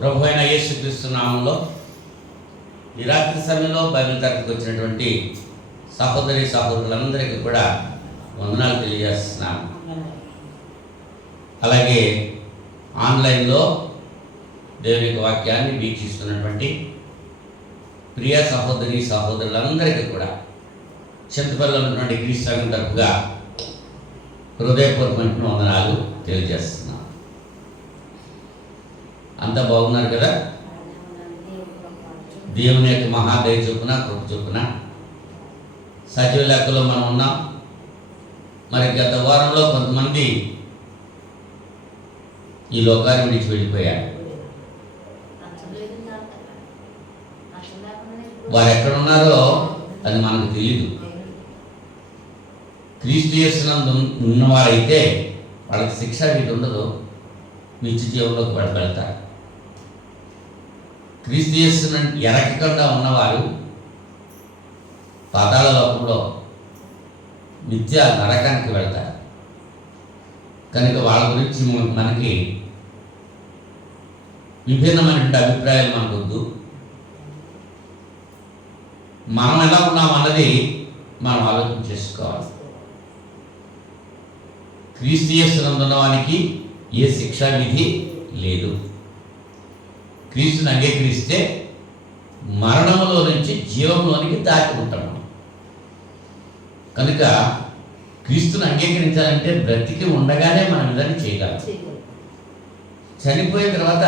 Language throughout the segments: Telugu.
ప్రభు అయిన యేసుక్రీస్తు నామంలో ఈ రాత్రి సమయంలో బైబిల్ తరగతికి వచ్చినటువంటి సహోదరి సహోదరులందరికీ కూడా వందనాలు తెలియజేస్తున్నాను. అలాగే ఆన్లైన్లో దేవుని వాక్యాన్ని వీక్షిస్తున్నటువంటి ప్రియ సహోదరి సహోదరులందరికీ కూడా చింతపల్లిలో ఉన్నటువంటి క్రీస్తు సంఘం తరపుగా హృదయపూర్వకమైన వందనాలు తెలియజేస్తున్నాను. అంతా బాగున్నారు కదా? దేవుని యొక్క మహాదయ చొప్పున కృప చొప్పున సజీవ లెక్కలో మనం ఉన్నాం. మరి గత వారంలో కొంతమంది ఈ లోకాన్ని విడిచి వెళ్ళిపోయారు. వారు ఎక్కడున్నారో అది మనకు తెలియదు. క్రీస్తు యేసునందు ఉన్నవారైతే వాళ్ళకి శిక్ష వీటి ఉండదు, నిత్య జీవంలోకి వెళ్తారు. క్రీస్తు యేసును ఎరగకుండా ఉన్నవారు పాతాళ లోకంలో నిత్య నరకానికి వెళ్తారు. కనుక వాళ్ళ గురించి మనకి విభిన్నమైనటువంటి అభిప్రాయాలు మనకు వద్దు. మనం ఎలా ఉన్నాం అన్నది మనం ఆలోచన చేసుకోవాలి. క్రీస్తు యేసునందు ఉన్నవానికి ఏ శిక్షా విధి లేదు. క్రీస్తుని అంగీకరిస్తే మరణంలో నుంచి జీవంలోనికి దాటి ఉంటాం. కనుక క్రీస్తుని అంగీకరించాలంటే బ్రతికి ఉండగానే మనం ఇదని చేయగలం. చనిపోయిన తర్వాత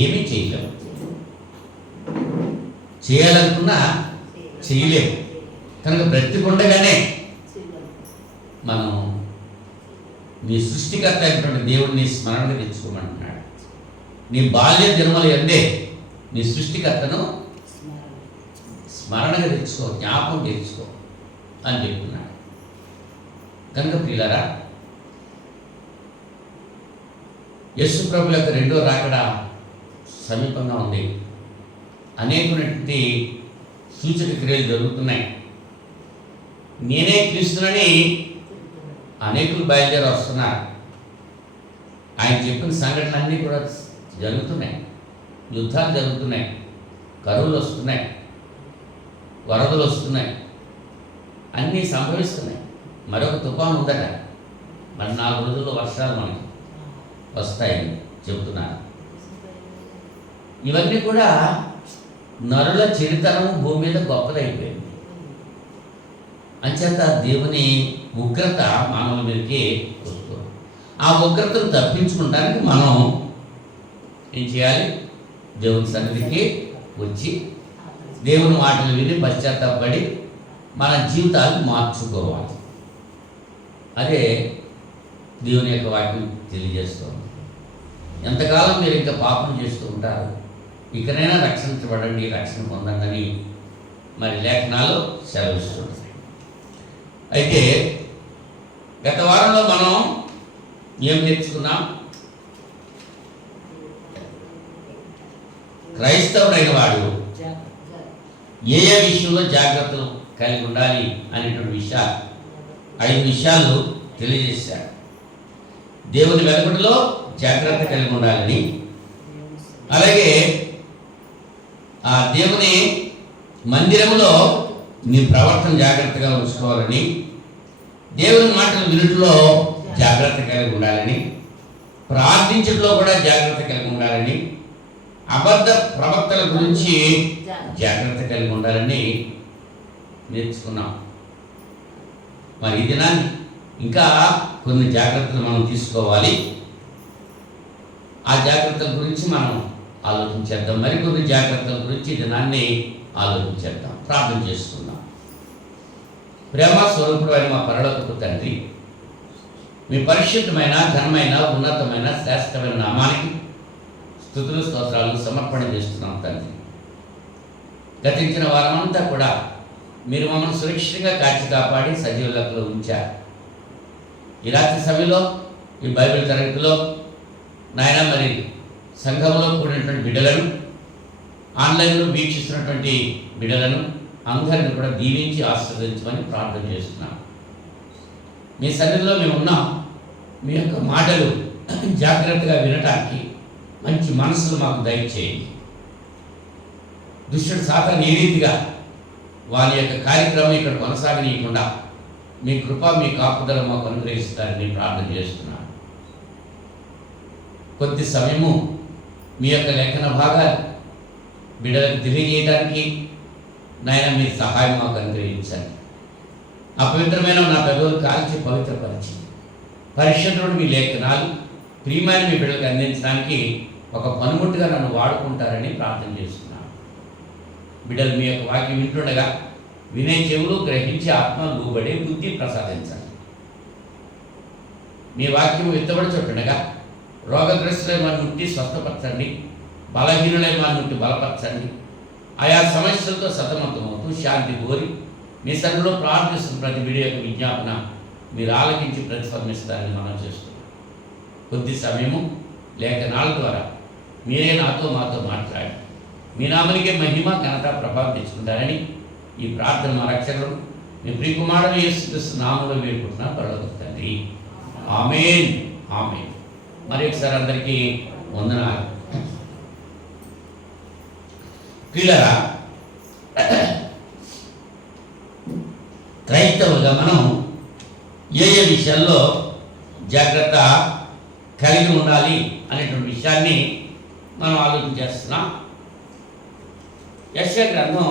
ఏమీ చేయలేము. చేయాలనుకున్నా చేయలేము. కనుక బ్రతికి ఉండగానే మనం నీ సృష్టికర్త అయినటువంటి దేవుడిని స్మరణగా తెచ్చుకోమంటున్నాడు. నీ బాల్య జన్మలు ఎందే నీ సృష్టికర్తను స్మరణగా తెచ్చుకో, జ్ఞాపకం తెచ్చుకో అని చెప్తున్నాడు. కనుక ప్రియులారా, యేసు ప్రభువు యొక్క రెండో రాకడ సమీపంగా ఉంది. అనేకమైనటువంటి సూచక క్రియలు జరుగుతున్నాయి. నేనే క్రీస్తునని అనేకులు బయలుదేరి వస్తున్నారు. ఆయన చెప్పిన సంఘటనలన్నీ కూడా జరుగుతున్నాయి. యుద్ధాలు జరుగుతున్నాయి, కరువులు వస్తున్నాయి, వరదలు వస్తున్నాయి, అన్నీ సంభవిస్తున్నాయి. మరొక తుఫాను ఉందట. మరి 4 రోజుల్లో వర్షాలు మనకి వస్తాయని చెబుతున్నారు. ఇవన్నీ కూడా నరుల చరిత్రము భూమి మీద గొప్పదైపోయింది. అంచేత దేవుని ఉగ్రత మానవుల మీదకి వస్తుంది. ఆ ఉగ్రతను తప్పించుకోవడానికి మనం ఏం చేయాలి? దేవుని సన్నిధికి వచ్చి దేవుని మాటలు విని పశ్చాత్తాపడి మన జీవితాలను మార్చుకోవాలి. అదే దేవుని యొక్క వాక్యం తెలియజేస్తుంది. ఎంతకాలం మీరు ఇంకా పాపం చేస్తూ ఉంటారు, ఇకనైనా రక్షించబడండి, రక్షణ పొందండి అని మరి లేఖనాలు సెలవిస్తుంది. అయితే గత వారంలో మనం ఏం నేర్చుకున్నాం? క్రైస్తవుడైన వాడు ఏ ఏ విషయంలో జాగ్రత్తలు కలిగి ఉండాలి అనేటువంటి విషయాలు 5 విషయాలు తెలియజేశారు. దేవుని వెలుపటిలో జాగ్రత్త కలిగి ఉండాలని, అలాగే ఆ దేవుని మందిరంలో నీ ప్రవర్తన జాగ్రత్తగా ఉంచుకోవాలని, దేవుని మాటలు వినుటలో జాగ్రత్త కలిగి ఉండాలని, ప్రార్థించడంలో కూడా జాగ్రత్త కలిగి ఉండాలని, అబద్ధ ప్రవక్తల గురించి జాగ్రత్త కలిగి ఉండాలని నేర్చుకున్నాం. మరి ఈ దినాన్ని ఇంకా కొన్ని జాగ్రత్తలు మనం తీసుకోవాలి. ఆ జాగ్రత్తల గురించి మనం ఆలోచించేద్దాం. మరికొన్ని జాగ్రత్తల గురించి ఈ దినాన్ని ఆలోచించేద్దాం. ప్రార్థన చేసుకుందాం. ప్రేమ స్వరూపుడు అయిన మా పరలోకపు తండ్రి, మీ పరిశుద్ధమైన ఘనమైన ఉన్నతమైన శ్రేష్టమైన నామానికి స్తుతులు స్తోత్రాలు సమర్పణ చేస్తున్నాం తండ్రి. గతించిన వారమంతా కూడా మీరు మమ్మల్ని సురక్షితంగా కాచి కాపాడి సజీవులకు ఉంచారు. ఈ రాత్రి సమయంలో ఈ బైబిల్ తరగతిలో నాయన మరి సంఘంలో కూడినటువంటి బిడ్డలను, ఆన్లైన్లో వీక్షిస్తున్నటువంటి బిడ్డలను అందరిని కూడా దీవించి ఆశీర్వదించమని ప్రార్థన చేస్తున్నాం. మీ సన్నిధిలో మేము ఉన్నాం. మీ యొక్క మాటలు జాగ్రత్తగా వినటానికి మంచి మనసులు మాకు దయచేయండి. దుష్టుడు సాతాను ఏ రీతిగా వారి యొక్క కార్యక్రమం ఇక్కడ కొనసాగనీయకుండా మీ కృప, మీ కాపుదల మాకు అనుగ్రహిస్తారని ప్రార్థన చేస్తున్నాను. కొద్ది సమయము మీ యొక్క లేఖన భాగాలు బిడ్డలకు తెలియజేయడానికి నాయన మీ సహాయం మాకు అనుగ్రహించండి. అపవిత్రమైన నా పెదవులు కాల్చి పవిత్రపరిచి పరిశుద్ధుడు మీ లేఖనాలు ప్రియమైన మీ బిడ్డలకు అందించడానికి ఒక పనిముట్టుగా నన్ను వాడుకుంటారని ప్రార్థన చేస్తున్నాను. బిడ్డలు మీ యొక్క వాక్యం వింటుండగా వినే చెవులు, గ్రహించి ఆత్మ లోబడే బుద్ధి ప్రసాదించండి. మీ వాక్యం విత్తబడి చుట్టగా రోగగ్రస్తులై మన ముట్టి స్వస్థపరచండి, బలహీనులై మన ముట్టి బలపరచండి. ఆయా సమస్యలతో సతమతమవుతూ శాంతి కోరి మీ సన్నిధిలో ప్రార్థిస్తున్న ప్రతి వీడియో యొక్క విజ్ఞాపన మీరు ఆలకించి ప్రతిఫలమిస్తారని మనం చేస్తున్నాం. కొద్ది సమయము లేఖనాల ద్వారా మీరే నాతో మాతో మాట్లాడి మీ నామనికే మహిమ, ఘనత, ప్రభావం తెచ్చుకుంటారని ఈ ప్రార్థన మా రక్షకుడు మీ ప్రియకుమారుడు యేసుక్రీస్తు నామములో వేడుకుంటున్నా పరలోక తండ్రి. ఆమేన్, ఆమేన్. మరి ఒకసారి అందరికీ వందనాలు. ప్రియులారా, క్రైస్తవులుగా మనం ఏ విషయాల్లో జాగ్రత్త కలిగి ఉండాలి అనేటువంటి విషయాన్ని మనం ఆలోచన చేస్తున్నాం. యెషయా గ్రంథం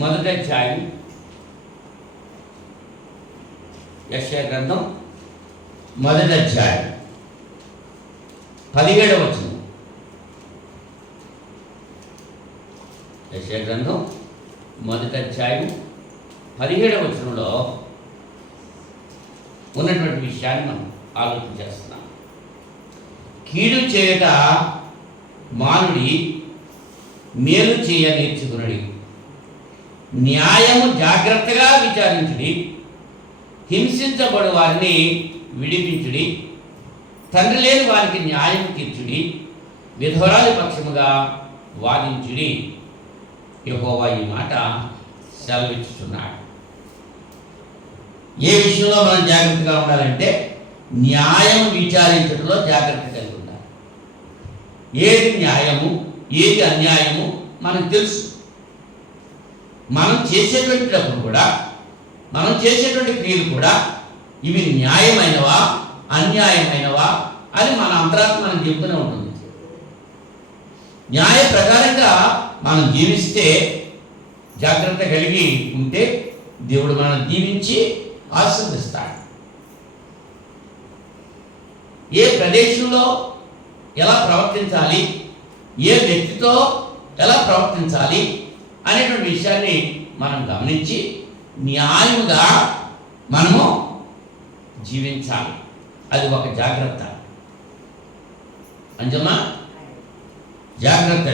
మొదటి అధ్యాయం, యెషయా గ్రంథం మొదటి అధ్యాయం 17వ వచనం. యెషయా గ్రంథం మొదటి అధ్యాయం 17వ వచనంలో ఉన్నటువంటి విషయాన్ని మనం ఆలోచన చేస్తున్నాం. కీడు చేయట మానుడి, మేలు చేయ నేర్చుకునడి, న్యాయము జాగ్రత్తగా విచారించుడి, హింసించబడు వారిని విడిపించుడి, తండ్రి లేని వారికి న్యాయం తీర్చుడి, విధవరాలి పక్షముగా వాదించుడి. యెహోవా ఈ మాట సెలవిస్తున్నాడు. ఏ విషయంలో మనం జాగ్రత్తగా ఉండాలంటే న్యాయం విచారించడంలో జాగ్రత్త కలిగి ఉండాలి. ఏది న్యాయము, ఏది అన్యాయము మనకు తెలుసు. మనం చేసేటువంటిప్పుడు కూడా, మనం చేసేటువంటి క్రియలు కూడా ఇవి న్యాయమైనవా అన్యాయమైనవా అని మన అంతరాత్మ మనకు చెబుతూనే ఉంటుంది. న్యాయ ప్రకారంగా మనం జీవిస్తే, జాగ్రత్త కలిగి ఉంటే దేవుడు మనల్ని దీవించి ఆశీర్వదిస్తాడు. ఏ ప్రదేశంలో ఎలా ప్రవర్తించాలి, ఏ వ్యక్తితో ఎలా ప్రవర్తించాలి అనేటువంటి విషయాన్ని మనం గమనించి న్యాయంగా మనము జీవించాలి. అది ఒక జాగ్రత్త. అంజమ్మా, జాగ్రత్త.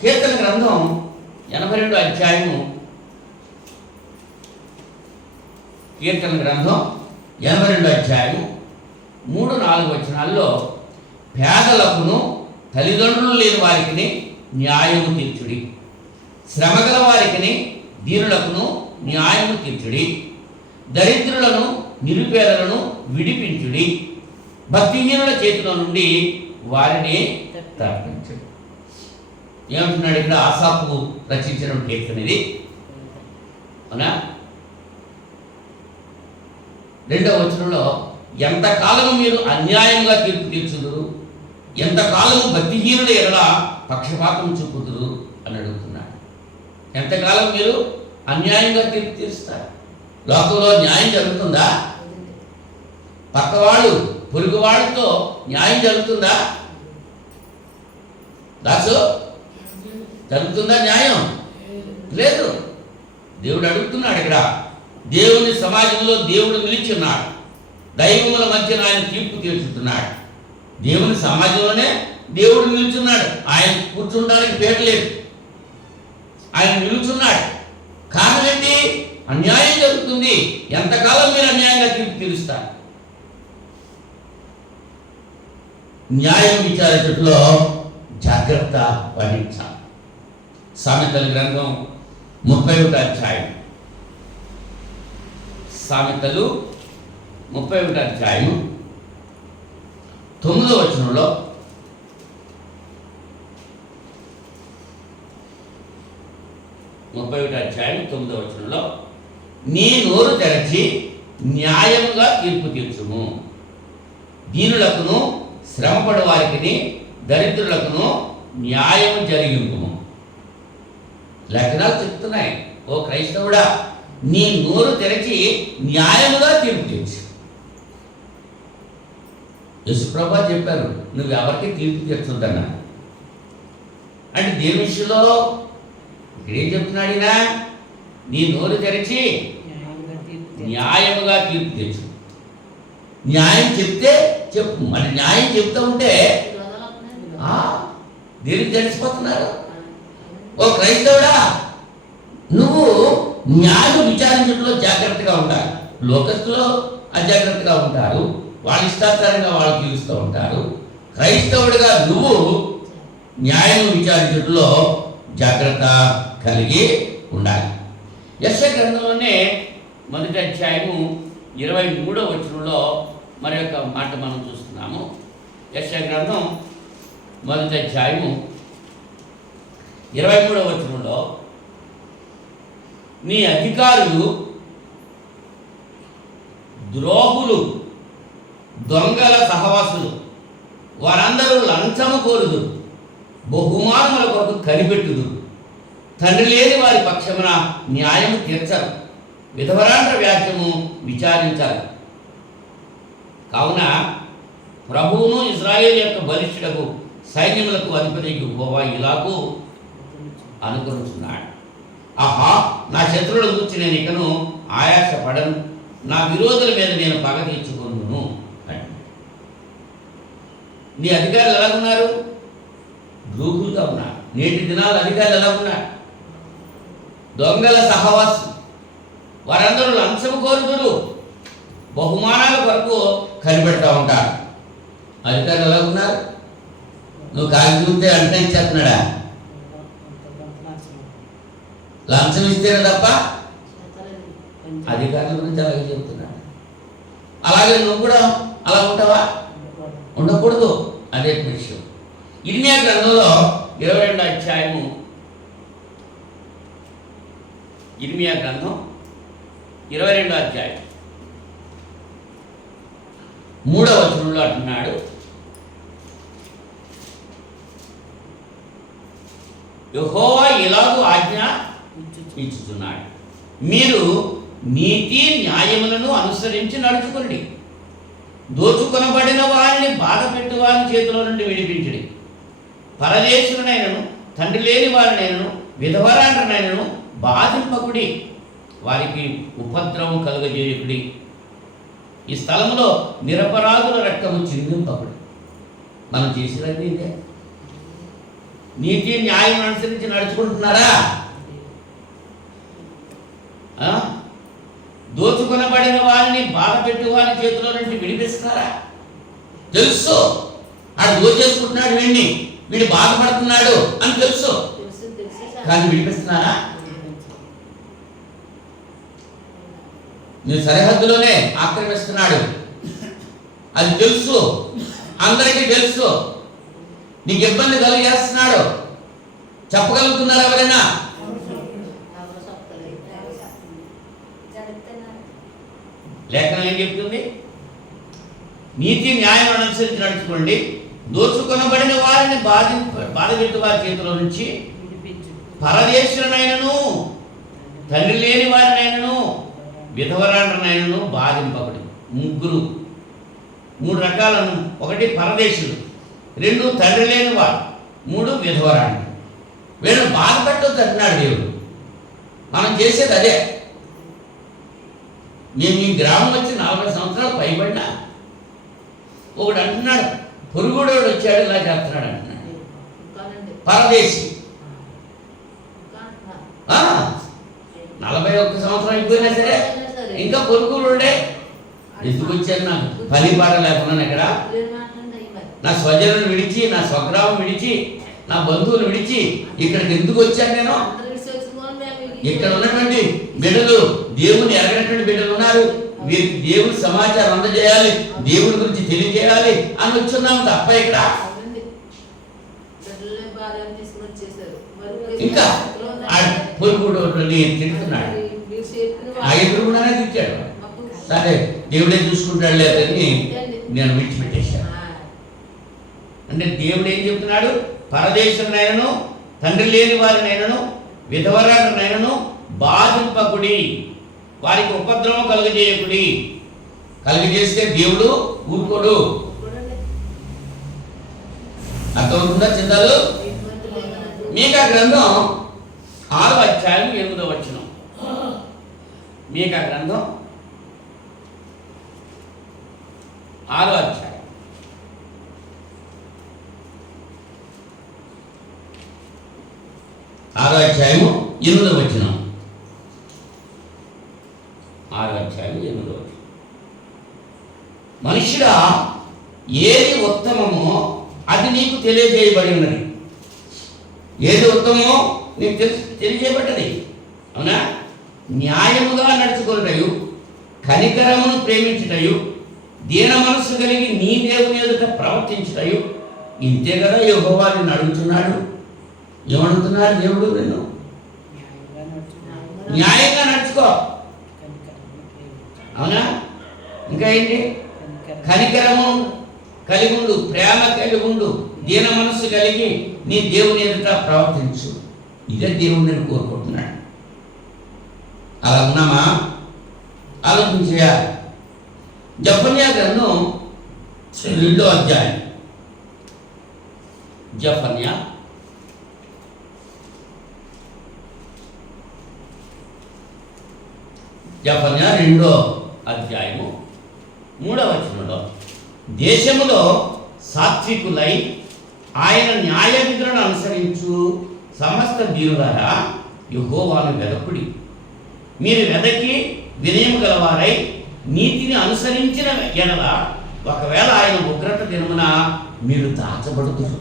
కీర్తన గ్రంథం 82వ అధ్యాయము, కీర్తన గ్రంథం 82వ అధ్యాయము 3-4 వచనాల్లో పేదలకును తల్లిదండ్రులు లేని వారికి న్యాయము తీర్చుడి, శ్రమగల వారికి దీనులకును న్యాయము తీర్చుడి, దరిద్రులను నిరుపేదలను విడిపించుడి, భక్తిహీనుల చేతిలో నుండి వారిని తప్పించుడి. ఏమంటున్నాడు ఇక్కడ? ఆసాపు రచించిన కీర్తన ఇది, అవునా? 2వ వచనంలో ఎంతకాలము మీరు అన్యాయంగా తీర్పు తీర్చుదురు, ఎంతకాలము భక్తిహీనుల ఎడల పక్షపాతం చూపుదురు అని అడుగుతున్నాడు. ఎంతకాలం మీరు అన్యాయంగా తీర్పు తీరుస్తారు? లోకంలో న్యాయం జరుగుతుందా? పక్కవాడు పొరుగువాడితో న్యాయం జరుగుతుందా? దాసు, జరుగుతుందా న్యాయం? లేదు. దేవుడు అడుగుతున్నాడు ఇక్కడ. దేవుని సమాజంలో దేవుడు నిలిచున్నాడు. దైవముల మధ్య ఆయన తీర్పు తీర్చుతున్నాడు. దేవుని సమాజంలోనే దేవుడు నిలుచున్నాడు. ఆయన కూర్చుండడానికి పేరు లేదు, ఆయన నిలుచున్నాడు. కారణం ఏంటి? అన్యాయం జరుగుతుంది. ఎంతకాలం మీరు అన్యాయంగా తీర్పు తీరుస్తారు? న్యాయం విచారించడంలో జాగ్రత్త వహించాలి. సామెతల గ్రంథం 31వ అధ్యాయం, సామెతలు 31వ అధ్యాయం 9వ వచనంలో ముప్పై 31వ అధ్యాయం 9వ వచనంలో నీ నోరు తెరచి న్యాయముగా తీర్పు తీర్చుము, దీనులకును శ్రమపడు వారికి దరిద్రులకును న్యాయం జరిగింపుము. లేఖనాలు చెప్తున్నాయి, ఓ క్రైస్తవుడా, నీ నోరు తెరచి న్యాయముగా తీర్పు తీర్చు. యేసుప్రభువు చెప్పారు, నువ్వు ఎవరికి తీర్పు తీర్చొద్దన్నా. అంటే దేని విషయంలో ఇక్కడేం చెప్తున్నాడు ఈయన? నీ నోరు తెరిచి న్యాయముగా తీర్పు తీర్చు. న్యాయం చెప్తే చెప్పు. మరి న్యాయం చెప్తూ ఉంటే దేనికి తెలిసిపోతున్నారు? ఓ క్రైస్తవుడా, నువ్వు న్యాయం విచారించడంలో జాగ్రత్తగా ఉండాలి. లోకస్తులో అజాగ్రత్తగా ఉంటారు, వాళ్ళ ఇష్టాచారంగా వాళ్ళు తీరుస్తూ ఉంటారు. క్రైస్తవుడిగా నువ్వు న్యాయం విచారించడంలో జాగ్రత్త కలిగి ఉండాలి. యెషయా గ్రంథంలోనే 1వ అధ్యాయము 23వ వచనంలో మరి యొక్క మాట మనం చూస్తున్నాము. యెషయా గ్రంథం 1వ అధ్యాయము 23వ వచనంలో నీ అధికారులు ద్రోహులు, దొంగల సహవాసులు, వారందరూ లంచము కోరుదు, బహుమానముల కొరకు కనిపెట్టుదు, తండ్రి లేని వారి పక్షమున న్యాయము తీర్చరు, విధవరాండ్ర వ్యాజ్యము విచారించారు. కావున ప్రభువును ఇశ్రాయేలు యొక్క బలిష్ఠులకు సైన్యములకు అధిపతి యెహోవా ఇలాగూ అనుకొనుచున్నాడు. ఆహా, నా శత్రువుల గురించి నేను ఇకను ఆయాసపడను, నా విరోధుల మీద నేను పగ తీర్చుకొనును. నీ అధికారులు ఎలా ఉన్నారు? ద్రోహులుగా ఉన్నారు. నేటి దినాల అధికారులు ఎలా ఉన్నారు? దొంగల సహవాసం, వారందరూ లంచము కోరుదురు, బహుమానాల కొరకు కనిపెడతా ఉంటారు. అధికారులు ఎలా ఉన్నారు? నువ్వు కాలు చూస్తే అంటే ఇచ్చేస్తున్నాడా? లంచం ఇస్తేనే తప్ప అధికారుల గురించి అలాగే చెబుతున్నాడు. అలాగే నువ్వు కూడా అలా ఉంటావా? ఉండకూడదు. అదే విషయం. ఇర్మియా గ్రంథంలో 22వ అధ్యాయము, ఇర్మియా గ్రంథం 22వ అధ్యాయం 3వ వచనంలో అంటున్నాడు, యెహోవా ఇలాగూ ఆజ్ఞ ఇచ్చుచున్నాడు, మీరు నీతి న్యాయములను అనుసరించి నడుచుకోండి, దోచుకొనబడిన వారిని బాధపెట్టు వారి చేతిలో నుండి విడిపించడి, పరదేశులనైనను తండ్రి లేని వారినైనను విధవరాండ్రనైనను బాధింపకుడి, వారికి ఉపద్రవం కలుగజేయుకుడి, ఈ స్థలంలో నిరపరాధుల రక్తము చిందింపకుడి. మనం చేసేది ఇదే. నీతి న్యాయం అనుసరించి నడుచుకుంటున్నారా? దోచుకొనబడిన వారిని బాధపెట్టు వారి చేతిలో నుండి విడిపిస్తారా? తెలుసు ఆడు దోచేసుకుంటున్నాడు, వీడు బాధపడుతున్నాడు అని తెలుసు, కానీ విడిపిస్తున్నారా? నీ సరిహద్దులోనే ఆక్రమిస్తున్నాడు, అది తెలుసు, అందరికీ తెలుసు. నీకు ఇబ్బంది కలిగేస్తున్నాడు, చెప్పగలుగుతున్నారు ఎవరైనా? లేఖనం ఏం చెప్తుంది? నీతి న్యాయం అనుసరించి నడుచుకోండి, దోచుకొనబడిన వారిని బాధపెట్టు వారి చేతిలో నుంచి పరదేశులనైనను తండ్రి లేని వారినైనను విధవరాండ్రనైనను బాధింపబడి. మూడు రకాలను. 1 పరదేశులు, 2 తండ్రి లేని వారు, 3 విధవరాండ్రు. వీళ్ళు బాధపెట్టొద్దు అంటున్నాడు దేవుడు. మనం చేసేది అదే. మేము ఈ గ్రామం వచ్చి 40 సంవత్సరాలు పైబడినా ఒకడు అంటున్నాడు, పొరుగుడోడు వచ్చాడు ఇలా చేస్తున్నాడు అంటున్నాడు. పరదేశి 41 సంవత్సరం అయిపోయినా సరే ఇంకా పొరుగుడే. ఎందుకు వచ్చాను? నాకు పని పాట లేకున్నాను. ఇక్కడ నా స్వజనులు విడిచి, నా స్వగ్రామం విడిచి, నా బంధువులు విడిచి ఇక్కడికి ఎందుకు వచ్చాను నేను? ఇక్కడ ఉన్నటువంటి బిడ్డలు, దేవుని ఎరగినటువంటి బిడ్డలు ఉన్నారు, వీరికి దేవుడి సమాచారం అందజేయాలి, దేవుడి గురించి తెలియజేయాలి అని వచ్చున్నాం తప్ప ఇక్కడ ఇంకా పొరుగుడు తిడుతున్నాడు. ఆ ఎదురు కూడా తిట్టాడు. సరే దేవుడే చూసుకుంటాడు లేదని నేను విడిచిపెట్టేశాను. అంటే దేవుడు ఏం చెప్తున్నాడు? పరదేశంనైనను తండ్రి లేని వారినైనను విధవరాలనైనను బాధింపకుడి, వారికి ఉపద్రవం కలుగజేయకుడి. కలుగజేస్తే దేవుడు ఊరుకోడు. అర్థమవుతుందా చింతలు? మీకా గ్రంథం 6వ అధ్యాయం 8వ వచనం. మీకా గ్రంథం 6వ అధ్యాయం 6వ అధ్యాయము 8వ వచనం. 6వ అధ్యాయం 8వ వచనం. మనుషుడా, ఏది ఉత్తమమో అది నీకు తెలియజేయబడి ఉన్నది. ఏది ఉత్తమమో నీకు తెలియజేయబడ్డది. అవునా? న్యాయముగా నడుచుకొనుటయు, కనికరమును ప్రేమించుటయు, దీన మనస్సు కలిగి నీ దేవుని ఎదుట ప్రవర్తించుటయు. ఇంతే కదా యెహోవా నిన్ను అడుగుతున్నాడు. ఏమడుగుతున్నాడు దేవుడు? నిన్ను న్యాయంగా నడుచుకో. అవునా? ఇంకా ఏంటి? కనికరము కలిగి ఉండు, ప్రేమ కలిగి ఉండు, దీన మనస్సు కలిగి నీ దేవుని ఎదుట ప్రవర్తించు. ఇదే దేవుడు నేను కోరుకుంటున్నాడు. అలా ఉన్నామా? ఆలోచించేయాలి. జఫన్యా గ్రంథం 2వ అధ్యాయం. జఫన్యా 2వ అధ్యాయము 3వ వచనంలో, దేశములో సాత్వికులై ఆయన న్యాయ విధులను అనుసరించు సమస్త దీనులారా యెహోవాను వెదకుడి. మీరు వెదకి వినయము గలవారై నీతిని అనుసరించిన ఎడల ఒకవేళ ఆయన ఉగ్రత దినమున మీరు దాచబడుతున్నారు.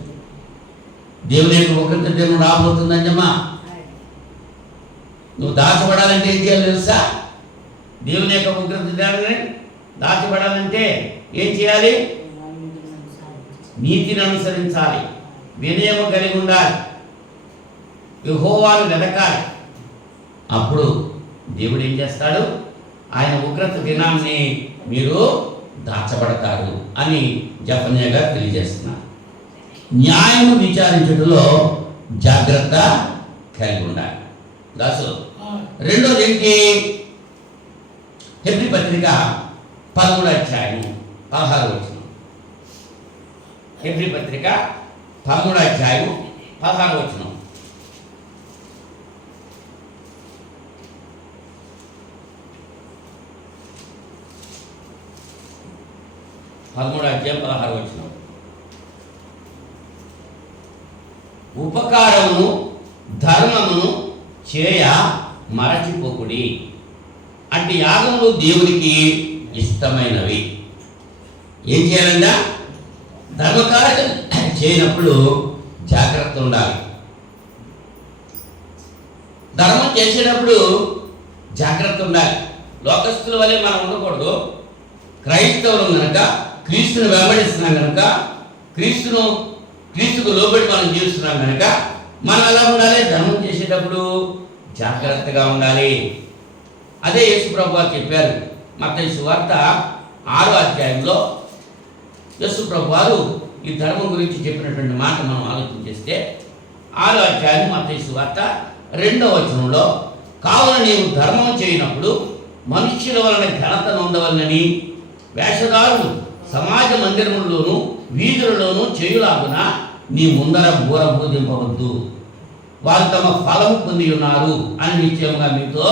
దేవుని యొక్క ఉగ్రత దినం రాబోతుందంజమ్మా. నువ్వు దాచబడాలంటే ఏం చేయాలి తెలుసా? దేవుని యొక్క ఉగ్రత దినాన్ని దాచబడాలంటే ఏం చేయాలి? నీతిని అనుసరించాలి, వినయము కలిగి ఉండాలి, యెహోవాను వెదకాలి. అప్పుడు దేవుడు ఏం చేస్తాడు? ఆయన ఉగ్రత దినాన్ని మీరు దాచబడతారు అని జఫన్యా గారు తెలియజేస్తున్నారు. న్యాయము విచారించడంలో జాగ్రత్త కలిగి ఉండాలి దాసులు. రెండోది ఏంటి? హెబ్రీ పత్రిక 13వ అధ్యాయం 16వ వచనం. హెబ్రీ పత్రిక 13వ అధ్యాయం 16వ వచనం. 13వ అధ్యాయం 16వ వచనం. ఉపకారమును ధర్మమును చేయ మరచిపోకుడి. అంటే యాగములు దేవునికి ఇష్టమైనవి. ఏం చేయాలంటే ధర్మకార్యం చేయనప్పుడు జాగ్రత్త ఉండాలి. ధర్మం చేసేటప్పుడు జాగ్రత్త ఉండాలి. లోకస్తుల వల్లే మనం ఉండకూడదు. క్రైస్తవులు కనుక, క్రీస్తును వెంబడిస్తున్నాం కనుక, క్రీస్తుకు లోబడి మనం జీవిస్తున్నాం కనుక మనం ఎలా ఉండాలి? ధర్మం చేసేటప్పుడు జాగ్రత్తగా ఉండాలి. అదే యేసు ప్రభు వారు చెప్పారు. మత్తయి సువార్త 6వ అధ్యాయంలో యేసు ప్రభు వారు ఈ ధర్మం గురించి చెప్పినటువంటి మాట మనం ఆలోచన చేస్తే 6వ అధ్యాయం మత్తయి సువార్త 2వ వచనంలో, కావున నీవు ధర్మం చేయనప్పుడు మనుష్యుల వలన ఘనత నొందవలనని వేషధారులు సమాజ మందిరముల్లోనూ వీధులలోనూ చేయులాగున నీ ముందర బూర బోధింపవద్దు, వారు తమ ఫలము పొంది ఉన్నారు అని నిశ్చయంగా మీతో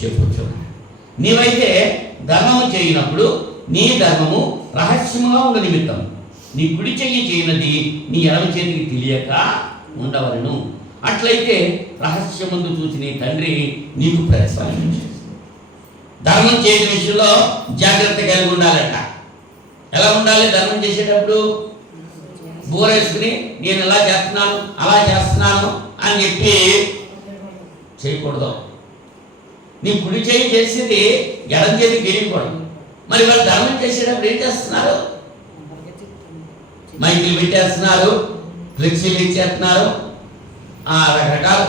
చెప్పొచ్చు. నీవైతే ధర్మము చేయనప్పుడు నీ ధర్మము రహస్యముగా ఉన్న నిమిత్తం నీ కుడి చెయ్యి చేయనది నీ ఎడమ చేతికి తెలియక ఉండవలను. అట్లయితే రహస్యమందు చూసి నీ తండ్రి నీకు ప్రతిఫలించు. ధర్మం చేయని విషయంలో జాగ్రత్త కలిగి ఉండాలట. ఎలా ఉండాలి? ధర్మం చేసేటప్పుడు బోరేసుకుని నేను ఇలా చేస్తున్నాను అలా చేస్తున్నాను అని చెప్పి చేయకూడదు. నీ కుడి చేయి చేసేది ఎడం చేతికి తెలియకూడదు. మరి వాళ్ళు ధర్మం చేసేటప్పుడు ఏం చేస్తున్నారు? మైకులు పెట్టేస్తున్నారు, ఫ్లెక్సీలు ఇచ్చేస్తున్నారు, రకరకాల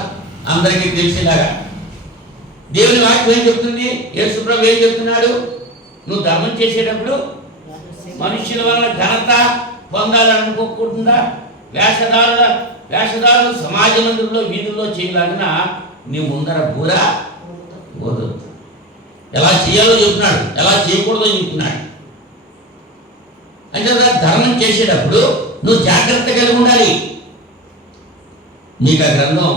అందరికీ తెలిసేలాగా. దేవుని వాక్యం ఏం చెప్తుంది? యేసుప్రభు ఏం చెప్తున్నాడు? నువ్వు ధర్మం చేసేటప్పుడు మనుషుల వల్ల ఘనత పొందాలనుకోకుండా వేషధారులు సమాజ మందిరంలో వీధుల్లో చేయలాగిన నీ ముందర బూర వద్దు. ఎలా చేయాలో చెప్తున్నాడు, ఎలా చేయకూడదో చెప్తున్నాడు. అంటే ధర్మం చేసేటప్పుడు నువ్వు జాగ్రత్త కలిగి ఉండాలి. నీకు ఆ గ్రంథం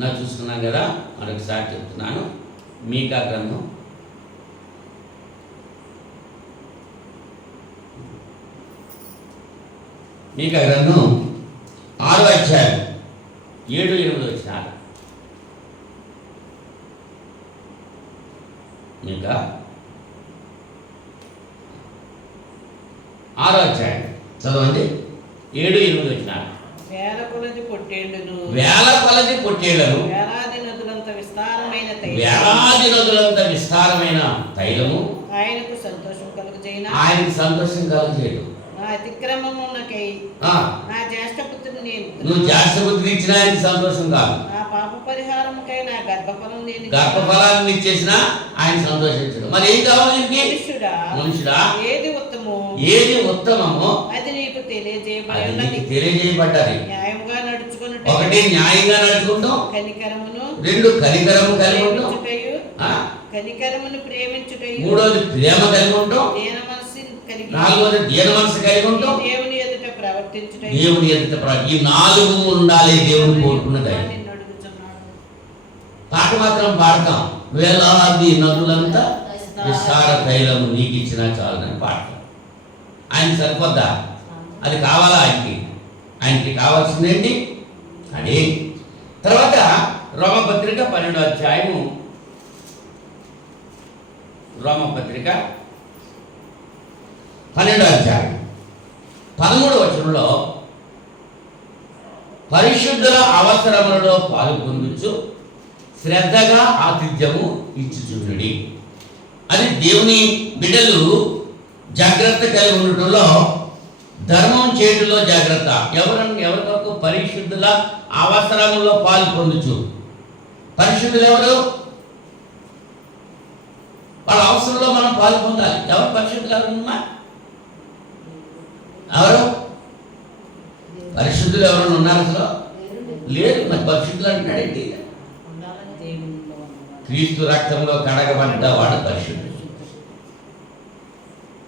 నా చూసుకున్నాను కదా, మరొకసారి చెప్తున్నాను. మీకా గ్రంథం 6వ అధ్యాయం 7-8 వచనాలు. మీకా 6వ అధ్యాయం చదవండి. 7-8 వచనాలు. వేల కొలది పొట్టేళ్లను, వేలాది నదులంత విస్తారమైన తైలము ఆయనకు సంతోషం కలుగజేయడు. నా అతిక్రమమునకై నా జ్యేష్ఠపుత్రుని నేను, నువ్వు జ్యేష్ఠపుత్రుని ఇచ్చిన ఆయనకి సంతోషం కాదు. నా పాప పరిహారముకై నా గర్భఫలాన్ని ఇచ్చేసిన ఆయన సంతోషించడు. మరి ఏం కావాలి? మనుషుడా, ఏది ఉత్తమమో అది నీకు తెలియజేయబడ్డది. న్యాయంగా నడుచుకుని, ఒకటి న్యాయంగా నడుచుకుంటాం, కనికరమును, 2 కనికరము కలిగి ఉంటాం, కనికరమును ప్రేమించుటయు, 3 ప్రేమ కలిగి ఉంటాం, 4 దీన మనసు కలిగి ఉంటాం, దేవుని ఎదుట ప్రవర్తించుటయు. ఈ 4 ఉండాలి దేవుని కోరుకున్నది. పాట మాత్రం పాడతాం, వేలాది నదులంతా విస్తార తైలము నీకు ఇచ్చినా చాలని పాడతాం. ఆయన సరిపోద్దా? అది కావాలా? ఆయనకి కావాల్సిందేంటి? అదే. తర్వాత రోమపత్రిక 12వ అధ్యాయము, రోమపత్రిక 12వ అధ్యాయం 13వ వచనంలో పరిశుద్ధుల అవసరములలో పాల్గొందుచు శ్రద్ధగా ఆతిథ్యము ఇచ్చుచుండుడి. అది దేవుని బిడ్డలు జాగ్రత్త కలిగి ఉండటంలో, ధర్మం చేయడంలో జాగ్రత్త. ఎవరికొరకు? పరిశుద్ధుల అవసరములో పాల్పొందుచు. పరిశుద్ధులు ఎవరు? వాళ్ళ అవసరంలో మనం పాల్పొందాలి. ఎవరు పరిశుద్ధులు? ఎవరు పరిశుద్ధులు? ఎవరైనా ఉన్నారు అసలు? లేదు. మరి పరిశుద్ధులు అంటున్నాడేంటి? క్రీస్తు రక్తంలో కడగబడ్డ వాడు పరిశుద్ధుడు.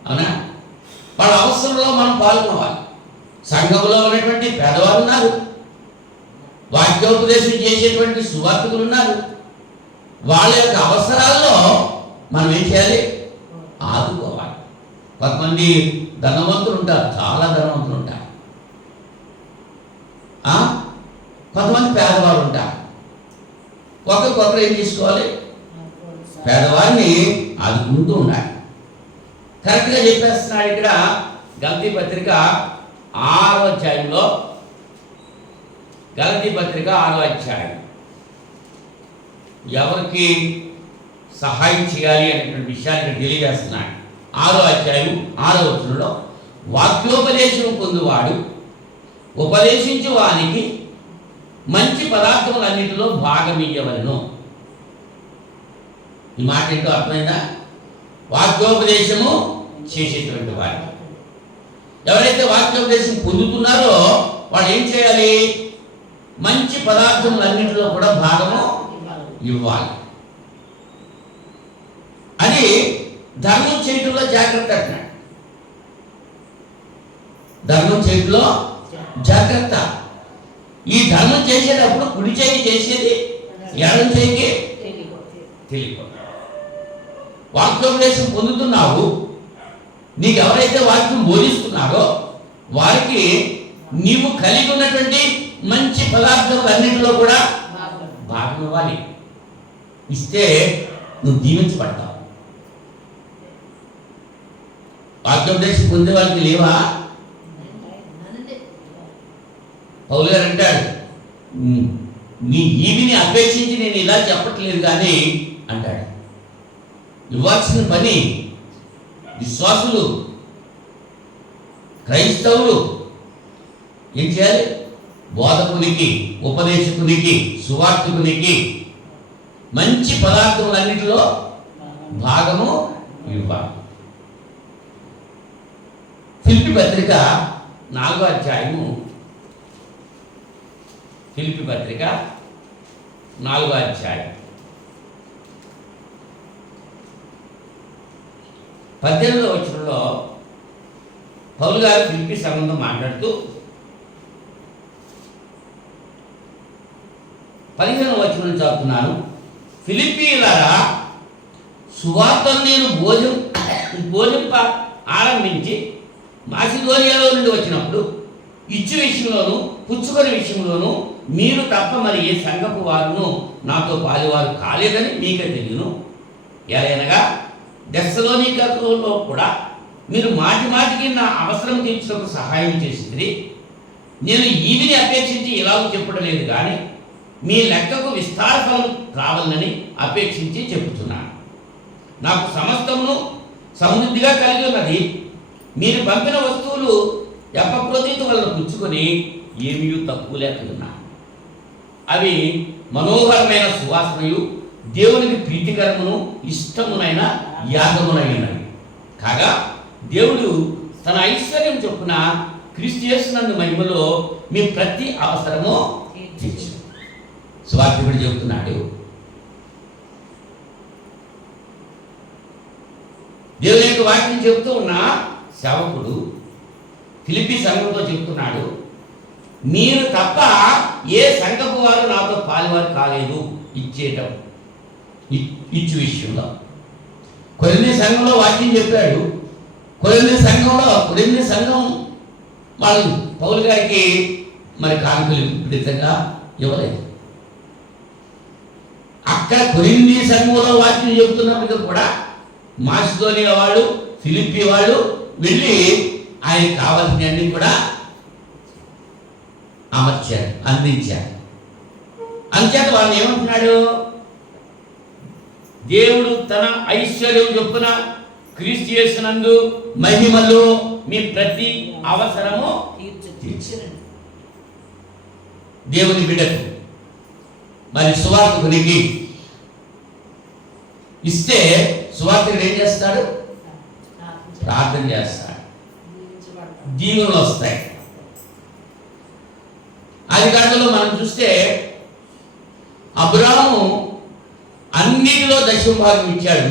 అవునా? వాళ్ళ అవసరంలో మనం పాల్గొనాలి. సంఘంలో ఉన్నటువంటి పేదవారు ఉన్నారు, వాక్యోపదేశం చేసేటువంటి సువార్తికులు ఉన్నారు. వాళ్ళ యొక్క అవసరాల్లో మనం ఏం చేయాలి? ఆదుకోవాలి. కొంతమంది ధనవంతులు ఉంటారు, చాలా ధనవంతులు ఉంటారు, కొంతమంది పేదవాళ్ళు ఉంటారు. ఒకరికొకరు ఏం చేసుకోవాలి? పేదవారిని ఆదుకుంటూ ఉండాలి. కరెక్ట్గా చెప్పేస్తున్నాడు ఇక్కడ. గలతీ పత్రిక 6వ అధ్యాయంలో, గలతీ పత్రిక 6వ అధ్యాయం ఎవరికి సహాయం చేయాలి అనేటువంటి విషయాన్ని ఇక్కడ తెలియజేస్తున్నాడు. 6వ అధ్యాయం 6వ వచనంలో, వాక్యోపదేశం పొందువాడు ఉపదేశించు వానికి మంచి పదార్థములన్నిటిలో భాగం ఇయ్యవలెను. ఈ మాట ఏంటో అర్థమైందా? వాక్యోపదేశము చేసేటువంటి వాడు, ఎవరైతే వాక్యోపదేశం పొందుతున్నారో వాళ్ళు ఏం చేయాలి? మంచి పదార్థములన్నింటిలో కూడా భాగము ఇవ్వాలి. అది ధర్మం చేయటంలో జాగ్రత్త అంటున్నాడు. ధర్మం చేయటంలో జాగ్రత్త. ఈ ధర్మం చేసేటప్పుడు కుడి చేయి చేసేది ఎడం చేయికి తెలియదు. వాక్యోపదేశం పొందుతున్నావు, నీకు ఎవరైతే వాక్యం బోధిస్తున్నారో వారికి నీవు కలిగి ఉన్నటువంటి మంచి పదార్థాలన్నింటిలో కూడా భాగం ఇవ్వాలి. ఇస్తే నువ్వు దీవించబడతావు. వాక్యోపదేశం పొందే వాళ్ళకి లేవా? పౌలు గారు అంటాడు, నీ ఈవిని అపేక్షించి నేను ఇలా చెప్పట్లేదు కానీ అంటాడు. ఇవ్వాల్సిన పని విశ్వాసులు, క్రైస్తవులు ఏం చేయాలి? బోధకునికి, ఉపదేశకునికి, సువార్తికునికి మంచి పదార్థములన్నిటిలో భాగము ఇవ్వాలి. ఫిలిప్పీ పత్రిక 4వ అధ్యాయము, ఫిలిప్పీ పత్రిక 4వ అధ్యాయం 18వ వచనంలో పౌలు గారు ఫిలిప్పీ సంఘంతో మాట్లాడుతూ 15వ వచనం చదువుతున్నాను. ఫిలిప్పీయులారా, సువార్తను నేను బోధింప ఆరంభించి మాసిదోనియాలో నుండి వచ్చినప్పుడు ఇచ్చు విషయంలోను పుచ్చుకొని విషయంలోను మీరు తప్ప మరి ఏ సంఘపు వారును నాతో పాలువారు కాలేదని మీకే తెలియను. ఎలాగనగా దెస్సలోనికలో కూడా మీరు మాటి మాటికి నా అవసరం తీర్చుటకు సహాయం చేసింది. నేను ఈవిని అపేక్షించి ఇలాగ చెప్పడం లేదు, కానీ మీ లెక్కకు విస్తార ఫలం రావాలని అపేక్షించి చెబుతున్నాను. నాకు సమస్తమును సమృద్ధిగా కలిగి ఉన్నది. మీరు పంపిన వస్తువులు ఎపఫ్రోదితు వలన పుచ్చుకొని ఏమీ తక్కువ లేకున్నా అవి మనోహరమైన సువాసనయు దేవునికి ప్రీతికరమును ఇష్టమునైన యాగమునైనవి కాగా, దేవుడు తన ఐశ్వర్యం చొప్పున క్రీస్తు యేసునందు మహిమలో మీ ప్రతి అవసరము తీర్చు. సువార్తికుడు చెబుతున్నాడు, దేవుని యొక్క వాక్యం చెబుతూ ఉన్న సేవకుడు ఫిలిప్పీ సంఘంతో చెబుతున్నాడు, మీరు తప్ప ఏ సంఘపు వారు నాతో పాలువారు కాలేదు ఇచ్చేయటం, ఇచ్చు విషయంలో. కొరింథీ సంఘంలో వాక్యం చెప్పాడు. కొరింథీ సంఘం వాళ్ళు పౌలు గారికి మరి కానుకలు విపరీతంగా ఇవ్వలేదు. అక్కడ కొరింథీ సంఘంలో వాక్యం చెబుతున్నప్పుడు కూడా మాసిదోనియా వాళ్ళు, ఫిలిప్పీ వాళ్ళు వెళ్ళి ఆయనకు కావాల్సినవన్నీ కూడా అమర్చారు, అందించారు. అంచేత వాళ్ళు ఏమంటున్నాడు? దేవుడు తన ఐశ్వర్యం చొప్పున క్రీస్తు యేసునందు మహిమలో మీ ప్రతి అవసరము తీర్చు. దేవుని బిడ్డకు మరి సువార్తికునికి ఇస్తే సువార్తికుడు ఏం చేస్తాడు? ప్రార్థన చేస్తాడు, దీవెనలు వస్తాయి. ఆది కాండలో మనం చూస్తే అబ్రాహాము అన్నిటిలో దశమ భాగం ఇచ్చాడు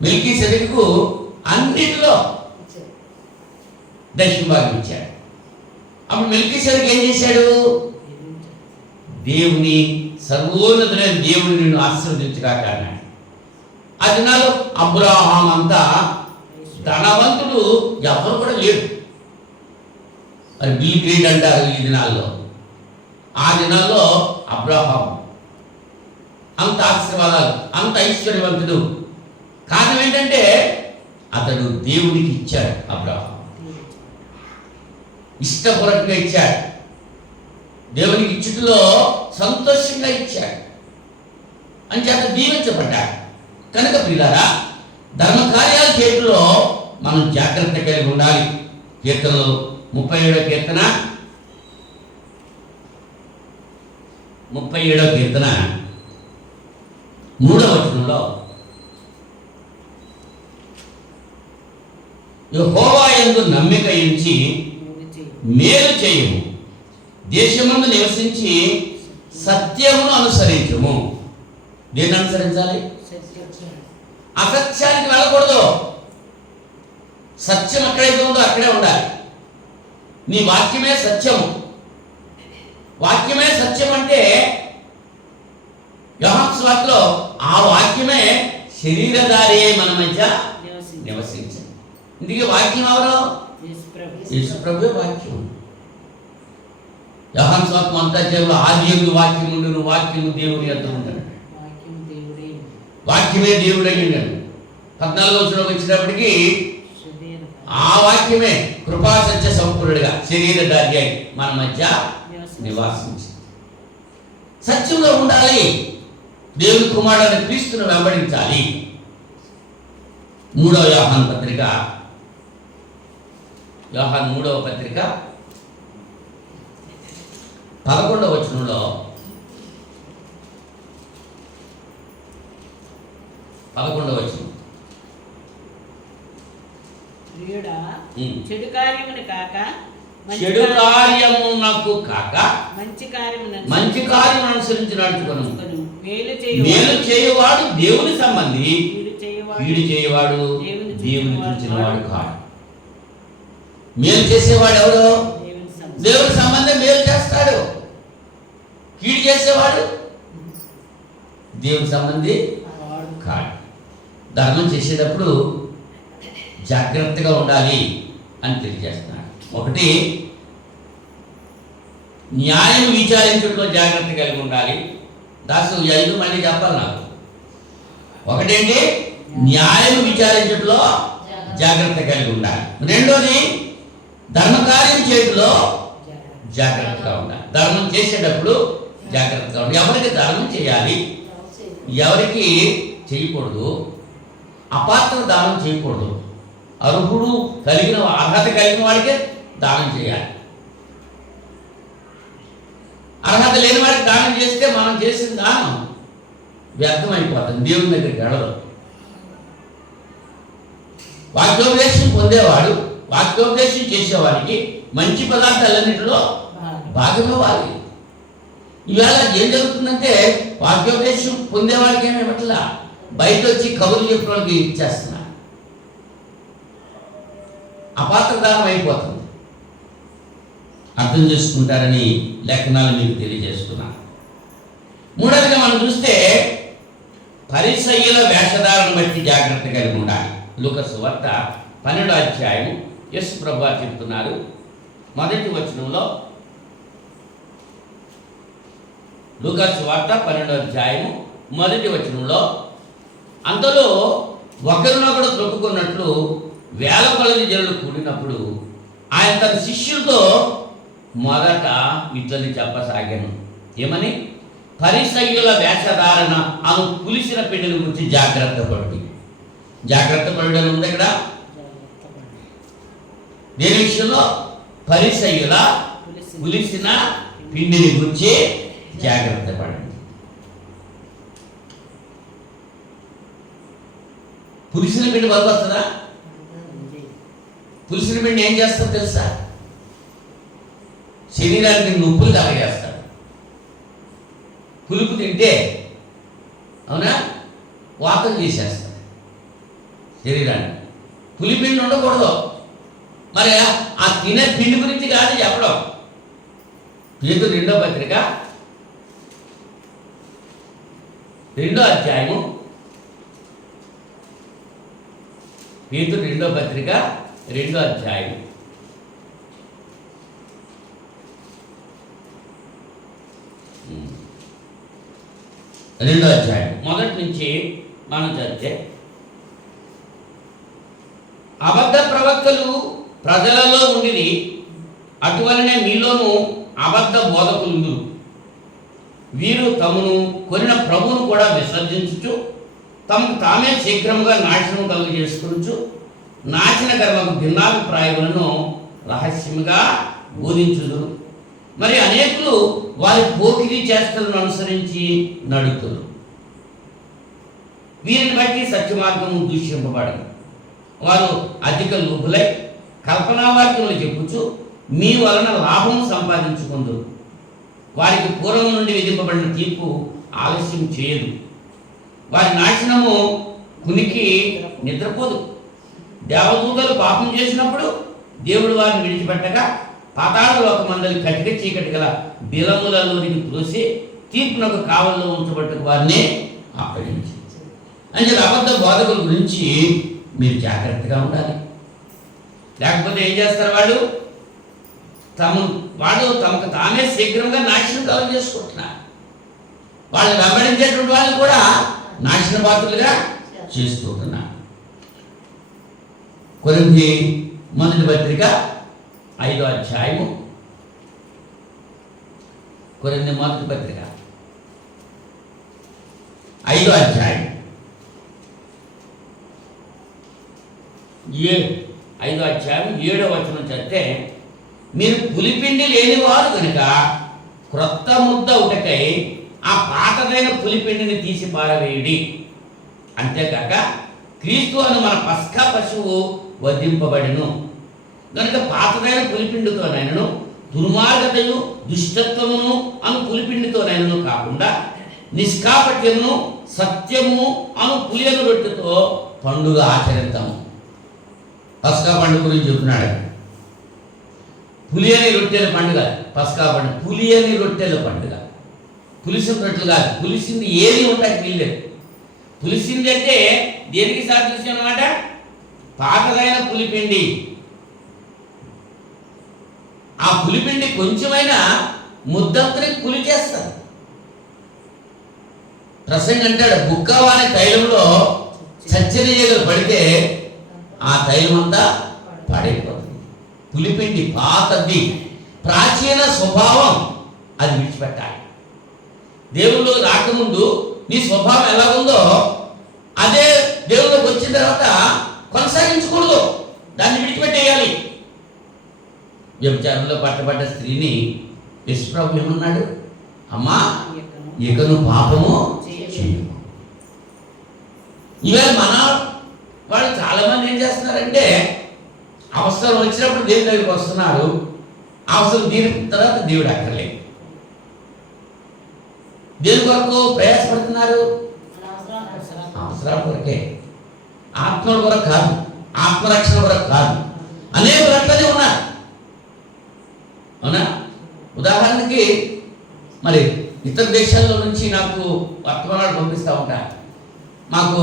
మెల్కీసెదెకుకు అన్నిటిలో దశమ భాగం ఇచ్చాడు. అప్పుడు మెల్కీసెదెకు ఏం చేశాడు? దేవుని సర్వోన్నతుడైన దేవుడు నిన్ను ఆశీర్వదించగాక అన్నాడు. ఆ దినాల్లో అబ్రాహాం అంతా ధనవంతుడు ఎవరు కూడా లేడు. మరి బిల్ గ్రేట్ అంటారు ఈ దినాల్లో. ఆ దినాల్లో అబ్రాహాం అంత ఆశీర్వాదాలు, అంత ఐశ్వర్యవంతుడు. కారణం ఏంటంటే అతడు దేవునికి ఇచ్చాడు. అబ్రాహాం ఇష్టపూర్వకంగా ఇచ్చాడు, దేవునికి ఇచ్చుటలో సంతోషంగా ఇచ్చాడు, అని చేత దీవించబడ్డాడు. కనుక ప్రియులారా, ధర్మ కార్యాల చేతిలో మనం జాగ్రత్త కలిగి ఉండాలి. కీర్తనలు 37వ కీర్తన 3వ వచనంలో యెహోవా యందు నమ్మిక ఉంచి మేలు చేయము, దేశమందు నివసించి సత్యమును అనుసరించము. దేన్ని అనుసరించాలి? అసత్యానికి వెళ్ళకూడదు. సత్యం ఎక్కడైతే ఉందో అక్కడే ఉండాలి. నీ వాక్యమే సత్యము. వాక్యమే సత్యం అంటే యోహాను సువార్తలో ఆ వాక్యమే శరీరధారి మన మధ్య నివసించింది. ఇందుకే వాక్యం ఎవరు? యేసు ప్రభువే వాక్యం. యోహాను సువార్త అంతా చెవులు ఆదియందు వాక్యం ఉండును, వాక్యము దేవుని యొద్ద ఉండను, వాక్యమే దేవుడు అయ్యిండను. 14వ వచనంలోకి వచ్చినప్పటికీ ఆ వాక్యమే కృపా సత్య సంపూర్ణుడిగా శరీరధారి అయి మన మధ్య నివాసించింది. సత్యంలో ఉండాలి. దేవుని కుమారుడైన క్రీస్తును వెంబడించాలి. 3వ యోహాను పత్రిక, యోహాను 3వ పత్రిక 11వ వచనంలో 11వ వచనం, ప్రియుడా, చెడు కార్యమును కాక చెడు కార్యమునకు కాక మంచి కార్యమును అనుసరించి నడుచుకొను. మేలు చేయువాడు దేవుని సంబంధి, కీడు చేయవాడు దేవుని చూచినవాడు కాడు. మేలు చేసేవాడు ఎవరు? దేవుని సంబంధం మేలు చేస్తాడు. కీడు చేసేవాడు దేవుని సంబంధి కాడు. ధర్మం చేసేటప్పుడు జాగ్రత్తగా ఉండాలి అని తెలియజేస్తున్నాడు. ఒకటి, న్యాయం విచారించడంలో జాగ్రత్త కలిగి ఉండాలి. దాసు 5 మళ్ళీ చెప్పాలి నాకు. ఒకటేంటి? న్యాయం విచారించడంలో జాగ్రత్త కలిగి ఉండాలి. రెండోది, ధర్మకార్యం చేయడంలో జాగ్రత్తగా ఉండాలి. ధర్మం చేసేటప్పుడు జాగ్రత్తగా ఉండాలి. ఎవరికి ధర్మం చేయాలి, ఎవరికి చేయకూడదు. అపాత్ర దానం చేయకూడదు. అర్హుడు కలిగిన అర్హత కలిగిన వాడికే దానం చేయాలి. అర్హత లేని వాడికి దానం చేస్తే మనం చేసిన దానం వ్యర్థమైపోతుంది, దేవుని దగ్గరికి వెళ్ళదు. వాక్యోపదేశం పొందేవాడు, వాక్యోపదేశం చేసేవాడికి మంచి పదార్థాలన్నింటిలో భాగమివ్వాలి. ఇవాళ ఏం జరుగుతుందంటే వాక్యోపదేశం పొందేవాడికి ఏమి ఇవ్వట్లా, బయట వచ్చి కబుర్లు చెప్పిన వాళ్ళకి ఇచ్చేస్తున్నా. అపాత్రదానం అయిపోతుంది. అర్థం చేసుకుంటారని లేఖనాలు మీకు తెలియజేస్తున్నా. మూడవదిగా మనం చూస్తే పరిసయ్యుల వేషధారణను బట్టి జాగ్రత్త కలిగి ఉండాలి. లూకా సువార్త 12వ అధ్యాయం యేసు ప్రభువు చెప్తున్నారు. మొదటి వచనంలో, లూకా సువార్త 12వ అధ్యాయం మొదటి వచనంలో, అంతలో ఒకరినొకడు త్రొక్కుకున్నట్లు వేల కొలది జనులు కూడినప్పుడు ఆయన తన శిష్యులతో మొదట ఇట్లని చెప్పసాగాను. ఏమని? పరిసయ్యుల వేషధారణ అను పులిసిన పిండిని గురించి జాగ్రత్త పడు. జాగ్రత్త పడడం ఉంది ఇక్కడ. దేని విషయంలో? పరిసయ్యుల పులిసిన పిండిని గురించి జాగ్రత్త పడండి. పులిసిన పిండి వరకు వస్తుందా? పులిసిన పిండి ఏం చేస్తాడు తెలుసా? శరీరానికి నొప్పులు కలగేస్తాడు. పులుపు తింటే, అవునా, వాతం చేసేస్తాడు శరీరాన్ని. పులిపిండి ఉండకూడదు. మరి ఆ తినే పిండి గురించి కాదు చెప్పడం. పేతురు 2వ పత్రిక 2వ అధ్యాయము, పేతురు 2వ పత్రిక 2వ అధ్యాయం 2వ అధ్యాయం మొదటి నుంచి మనం చదివితే, అబద్ధ ప్రవక్తలు ప్రజలలో ఉండిరి, అటువలనే మీలోనూ అబద్ధ బోధకులు. వీరు తమను కొనిన ప్రభువును కూడా విసర్జించుచు తమకు తామే శీఘ్రముగా నాశనం కలుగజేసుకొనుచు నాశన కర్మకు భిన్నాభిప్రాయములను రహస్యముగా బోధించుదురు. మరి అనేకులు వారి పోకిరీ చేష్టలను అనుసరించి నడుతురు. వీరిని బట్టి సత్యమార్గము దూషింపబడదు. వారు అధిక లోపులై కల్పనావాక్యములు చెప్పుచు మీ వలన లాభం సంపాదించుకుందరు. వారికి పూర్వం నుండి విధింపబడిన తీర్పు ఆలస్యం చేయదు. వారి నాశనము కునికి నిద్రపోదు. దేవదూతలు పాపం చేసినప్పుడు దేవుడు వారిని విడిచిపెట్టగా పాతాళ లోకమందలి కటిక చీకటి గల బిలములలోనికి త్రోసి తీర్పునకు కావల్లో ఉంచబట్టుకు వారిని అప్పగించి. అంటే అబద్ధ బోధకుల గురించి మీరు జాగ్రత్తగా ఉండాలి. లేకపోతే ఏం చేస్తారు? వాడు తమకు తామే శీఘ్రంగా నాశనం కలుగ చేసుకుంటున్నారు. వాళ్ళు వెంబడించేటువంటి వాళ్ళు కూడా నాశన పాత్రులుగా చేస్తుంటున్నారు. కొరింథీ మొదటి పత్రిక 5వ అధ్యాయము, కొరింథీ మొదటి పత్రిక 5వ అధ్యాయం 7వ వచనం చదివితే, మీరు పులిపిండి లేనివారు కనుక క్రొత్త ముద్ద ఒకటై ఆ పాతదైన పులిపిండిని తీసి పారవేయుడి. అంతేకాక క్రీస్తు అను మన పస్కా పశువు వధింపబడిను కనుక పాతదైన పులిపిండితోనైనను దుర్మార్గతయు దుష్టత్వమును అను పులిపిండితోనైనను కాకుండా నిష్కాపట్యమును సత్యము అను పులియను రొట్టెతో పండుగ ఆచరిద్దాము. పస్కా పండుగ గురించి చెప్తున్నాడు. పులియని రొట్టెల పండుగ పస్కా పండుగ. పులియని రొట్టెల పండుగ. పులిసిన రొట్టెలు కాదు. పులిసింది ఏది ఉండడానికి వీల్లేదు. పులిసింది అంటే దేనికి సాదృశ్యం అన్నమాట? పాతదైన పులిపిండి. ఆ పులిపిండి కొంచెమైనా ముద్దంతని పులి చేస్తారు. ప్రసంగం అంటాడు, బుక్కవాని తైలంలో చచ్చిన ఈగలు పడితే ఆ తైలం అంతా పాడైపోతుంది. పులిపిండి పాతది, ప్రాచీన స్వభావం, అది విడిచిపెట్టాలి. దేవుళ్ళు రాకముందు నీ స్వభావం ఎలా ఉందో అదే దేవుళ్ళకి వచ్చిన తర్వాత కొనసాగించకూడదు, దాన్ని విడిచిపెట్టేయాలి. వ్యభిచారంలో పట్టబడ్డ స్త్రీని యేసుప్రభు ఏమన్నాడు? అమ్మా, ఇకను పాపము చేయము. ఇవాళ మన వాళ్ళు చాలామంది ఏం చేస్తున్నారంటే, అవసరం వచ్చినప్పుడు దేవుడి దగ్గరికి వస్తున్నారు, అవసరం తీరిన తర్వాత దేవుడు అక్కర్లేదు. దేని కొరకు ప్రయాసపడుతున్నారు? అవసరాల కొరకే, ఆత్మల కొరకు కాదు, ఆత్మరక్షణ కొరకు కాదు. అనేక రకాలే ఉన్నారు. అవునా? ఉదాహరణకి మరి ఇతర దేశాల్లో నుంచి నాకు వర్తమానాలు పంపిస్తూ ఉంటారు. మాకు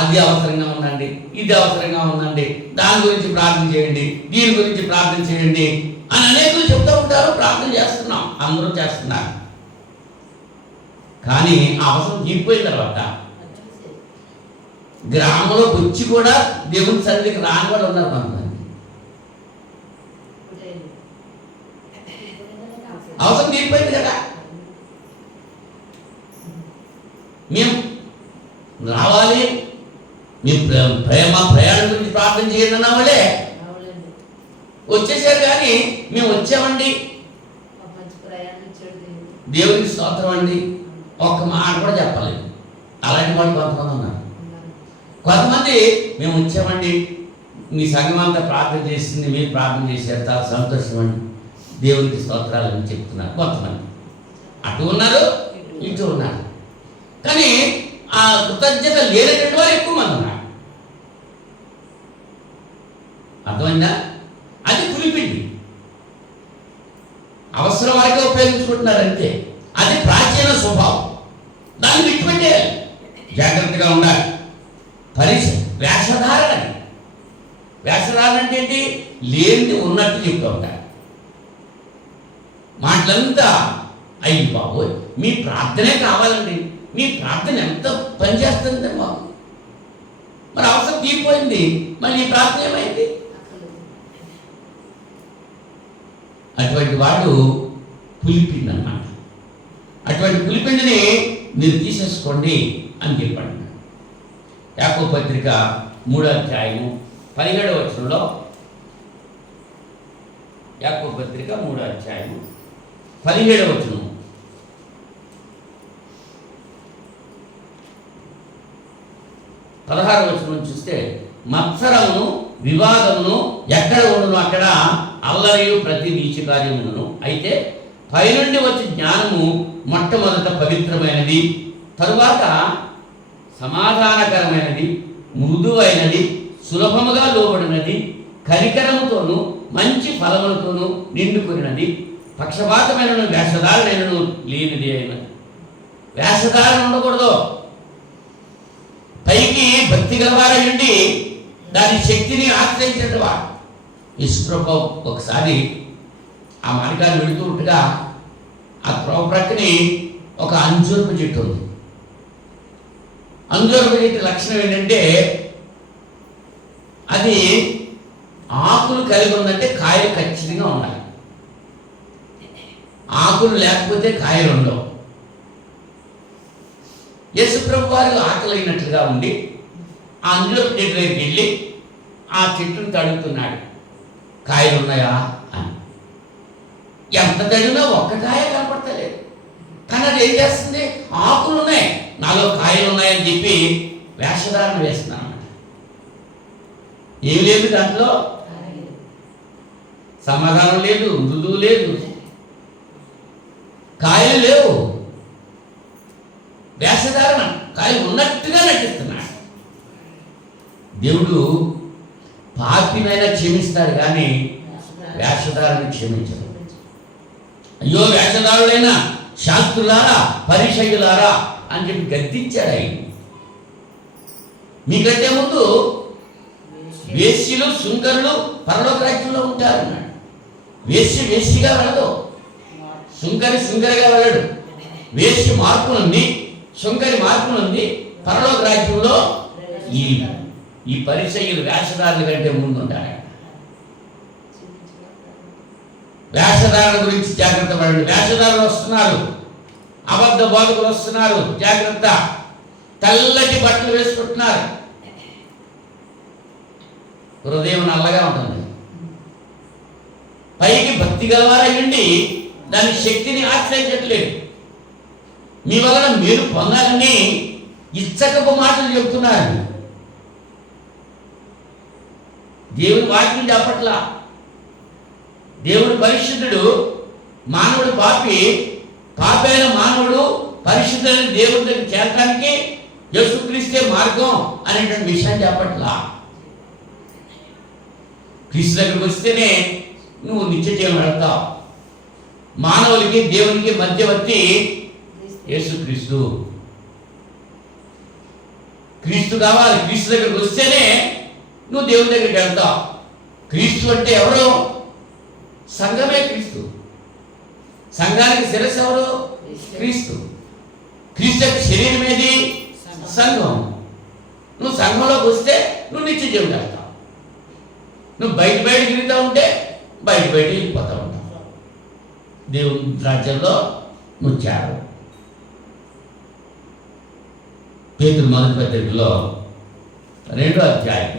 అది అవసరంగా ఉందండి, ఇది అవసరంగా ఉందండి, దాని గురించి ప్రార్థన చేయండి, దీని గురించి ప్రార్థన చేయండి అని అనేకులు చెప్తూ ఉంటారు. ప్రార్థన చేస్తున్నాం, అందరూ చేస్తున్నారు. కానీ ఆ అవసరం తీరిపోయిన తర్వాత గ్రామంలోకి వచ్చి కూడా దేవుని సన్నిధికి రాని వాళ్ళు ఉన్నారు కొంతమంది. అవసరం తీరిపోయింది కదా, మేము రావాలి, మేము ప్రయాణం గురించి ప్రార్థన చేయండి అన్న వాళ్ళే వచ్చేసారు. కానీ మేము వచ్చామండి, దేవునికి స్తోత్రం అండి, ఒక్క మాట కూడా చెప్పలేదు. అలాంటి వాళ్ళు కొంతమంది ఉన్నారు. కొంతమంది మేము వచ్చామండి, మీ సంఘం అంతా ప్రార్థన చేసింది, మీరు ప్రార్థన చేశారు, చాలా సంతోషం అండి, దేవునికి స్తోత్రాలు అని చెప్తున్నారు. కొంతమంది అటు ఉన్నారు, ఇటు ఉన్నారు. కానీ ఆ కృతజ్ఞత లేనటువంటి వారు ఎక్కువ మంది ఉన్నారు. అర్థమైందా? అది పులిపిండి, అవసరం వరకే ఉపయోగించుకుంటున్నారు అంతే. అది ప్రాచీన స్వభావం, దాన్ని విడిచిపెట్టేయాలి. జాగ్రత్తగా ఉండాలి. వేషధారణ. వేషధారణ అంటే ఏంటి? లేనిది ఉన్నట్టు చెప్తూ ఉంటారు. మాటలంతా అయ్యి బాబోయ్, మీ ప్రార్థనే కావాలండి, మీ ప్రార్థన ఎంత పనిచేస్తుంది మాకు, మరి అవసరం తీరిపోయింది, మళ్ళీ ఈ ప్రార్థన ఏమైంది? అటువంటి వాడు పులిపిండి అన్నమాట. అటువంటి పులిపిండిని మీరు తీసేసుకోండి అని చెప్పండి. యాకోబు పత్రిక 3వ అధ్యాయము 17వ వచనంలో, యాకోబు పత్రిక 3వ అధ్యాయము 17వ వచనం, పదహారవ వచనం చూస్తే, మత్సరమును వివాదమును ఎక్కడ ఉండును అక్కడ అల్లరియు ప్రతి నీచ కార్యమును. అయితే పైనుండి వచ్చే జ్ఞానము మొట్టమొదట పవిత్రమైనది, తరువాత సమాధానకరమైనది, మృదువైనది, సులభముగా లోబడినది, కనికరముతోనూ మంచి ఫలములతోనూ నిండుకున్నది, పక్షపాతమైన వేషధారణను లేనిది అయినది. వేషధారణ ఉండకూడదు. పైకి భక్తి గలవారండి, దాని శక్తిని ఆశ్రయించినట్టు వాడు. యేసుప్రభు ఒకసారి ఆ మార్గాన్ని వెళుతూ ఉండగా ఆ త్రోవ ప్రక్కని ఒక అంజూరపు చెట్టు ఉంది. అంజూరపు చెట్టు లక్షణం ఏంటంటే, అది ఆకులు కలిగి ఉందంటే కాయలు ఖచ్చితంగా ఉండాలి. ఆకులు లేకపోతే కాయలు ఉండవు. యేసుప్రభు వారు ఆకలైనట్లుగా ఉండి ఆ అంజూరపు చెట్టు దగ్గరికి వెళ్ళి ఆ చెట్టును తడుగుతున్నాడు, కాయలు ఉన్నాయా అని. ఎంత తడిగినా ఒక్క కాయ కనపడతలేదు. కానీ అది ఏం చేస్తుంది, ఆకులు ఉన్నాయి, నాలో కాయలు ఉన్నాయని చెప్పి వేషధారణ వేస్తున్నాను అన్నమాట. ఏమి లేదు దాంట్లో, సమాధానం లేదు, మృదువు లేదు, కాయలు లేవు, వేషధారణ, కాయలు ఉన్నట్టుగా నటిస్తున్నాడు. దేవుడు పాపినైనా క్షమిస్తాడు కానీ వేషధారణ క్షమించడు. అయ్యో వేషధారులైన శాస్త్రులారా, పరిసయ్యులారా అని చెప్పి గద్దించాడు ఆయన. మీకంటే ముందు వేశ్యలు సుంకరులు పరలోక రాజ్యంలో ఉంటారు అన్నాడు. వేశ్య వేశ్యగా వెళ్ళదు, సుంకరి సుంకరిగా వెళ్ళడు. వేశ్య మార్పునుంది, సుంకరి మార్పునుంది. పరలోక రాజ్యంలో ఈ పరిసయ్యులు వేషధారుల కంటే ముందు ఉంటారు. వేషధారణ గురించి జాగ్రత్త పడండి. వేషధారులు వస్తున్నారు, అబద్ధ బోధకులు వస్తున్నారు, జాగ్రత్త. తెల్లటి బట్టలు వేసుకుంటున్నారు, హృదయం నల్లగా ఉంటుంది. పైకి భక్తి గలవారయ్యండి దాని శక్తిని ఆశ్రయించట్లేదు. మీ వలన మీరు పొందాలని ఇచ్చకపు మాటలు చెప్తున్నారు. దేవుడి వాక్యం చెప్పట్లా. దేవుడు పరిశుద్ధుడు, మానవుడు పాపి. పాపైన మానవుడు పరిశుద్ధుడైన దేవుడి దగ్గర చేరడానికి యేసుక్రీస్తే మార్గం అనేటువంటి విషయం చెప్పట్లా. క్రీస్తు దగ్గరికి వస్తేనే నువ్వు నిత్య జీవం వెళ్తావు. మానవులకి దేవునికి మధ్యవర్తి యేసుక్రీస్తు. క్రీస్తు కావాలి. క్రీస్తు దగ్గరికి వస్తేనే నువ్వు దేవుని దగ్గరికి వెళ్తావు. క్రీస్తు అంటే ఎవరు? సంఘమే క్రీస్తు. సంఘానికి శిరస్సు ఎవరు? క్రీస్తు. క్రీస్తు యొక్క శరీరం ఏది? సంఘం. నువ్వు సంఘంలోకి వస్తే నువ్వు నిత్య జీవం వెళ్తావు. నువ్వు బయట తిరుగుతూ ఉంటే బయట వెళ్ళిపోతూ ఉంటావు. దేవుని రాజ్యంలో నువ్వు చేరవు. పేతురు మొదటి పత్రికలో 2వ అధ్యాయం,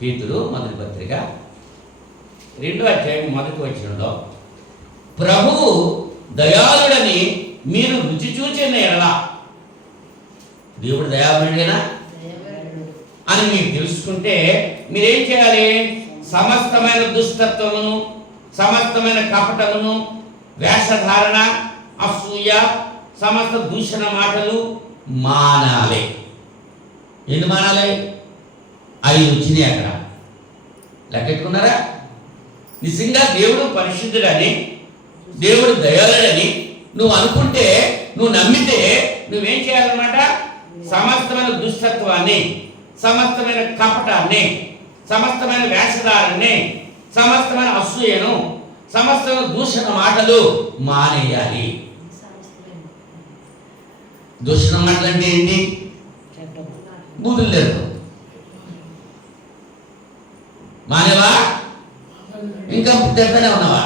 పేతురు మొదటి పత్రిక 2వ అధ్యాయం 1వ వచనంలో, ప్రభువు దయాళుడని మీరు రుచి చూచిన ఎడల, దేవుడు దయాళుడేనా అని మీరు తెలుసుకుంటే మీరేం చేయాలి? సమస్తమైన దుష్టత్వమును, సమస్తమైన కపటమును, వేషధారణ, అసూయ, సమస్త దూషణ మాటలు మానాలి. ఎన్ని మానాలి? 5 వచ్చినాయి అక్కడ. లెక్కెట్టుకున్నారా? నిజంగా దేవుడు పరిశుద్ధుడని, దేవుడు దయాళుడని నువ్వు అనుకుంటే, నువ్వు నమ్మితే నువ్వేం చేయాలన్నమాట? సమస్తమైన దుష్టత్వాన్ని, సమస్తమైన కపటాన్ని, సమస్తమైన వేషధారాన్ని, సమస్తమైన అసూయను, సమస్తమైన దూషణ మాటలు మానేయాలి. దూషణ మాటలు అంటే ఏంటి? బూతులు లేదు. మానేవా? ఇంకా తిట్టనే ఉన్నావా?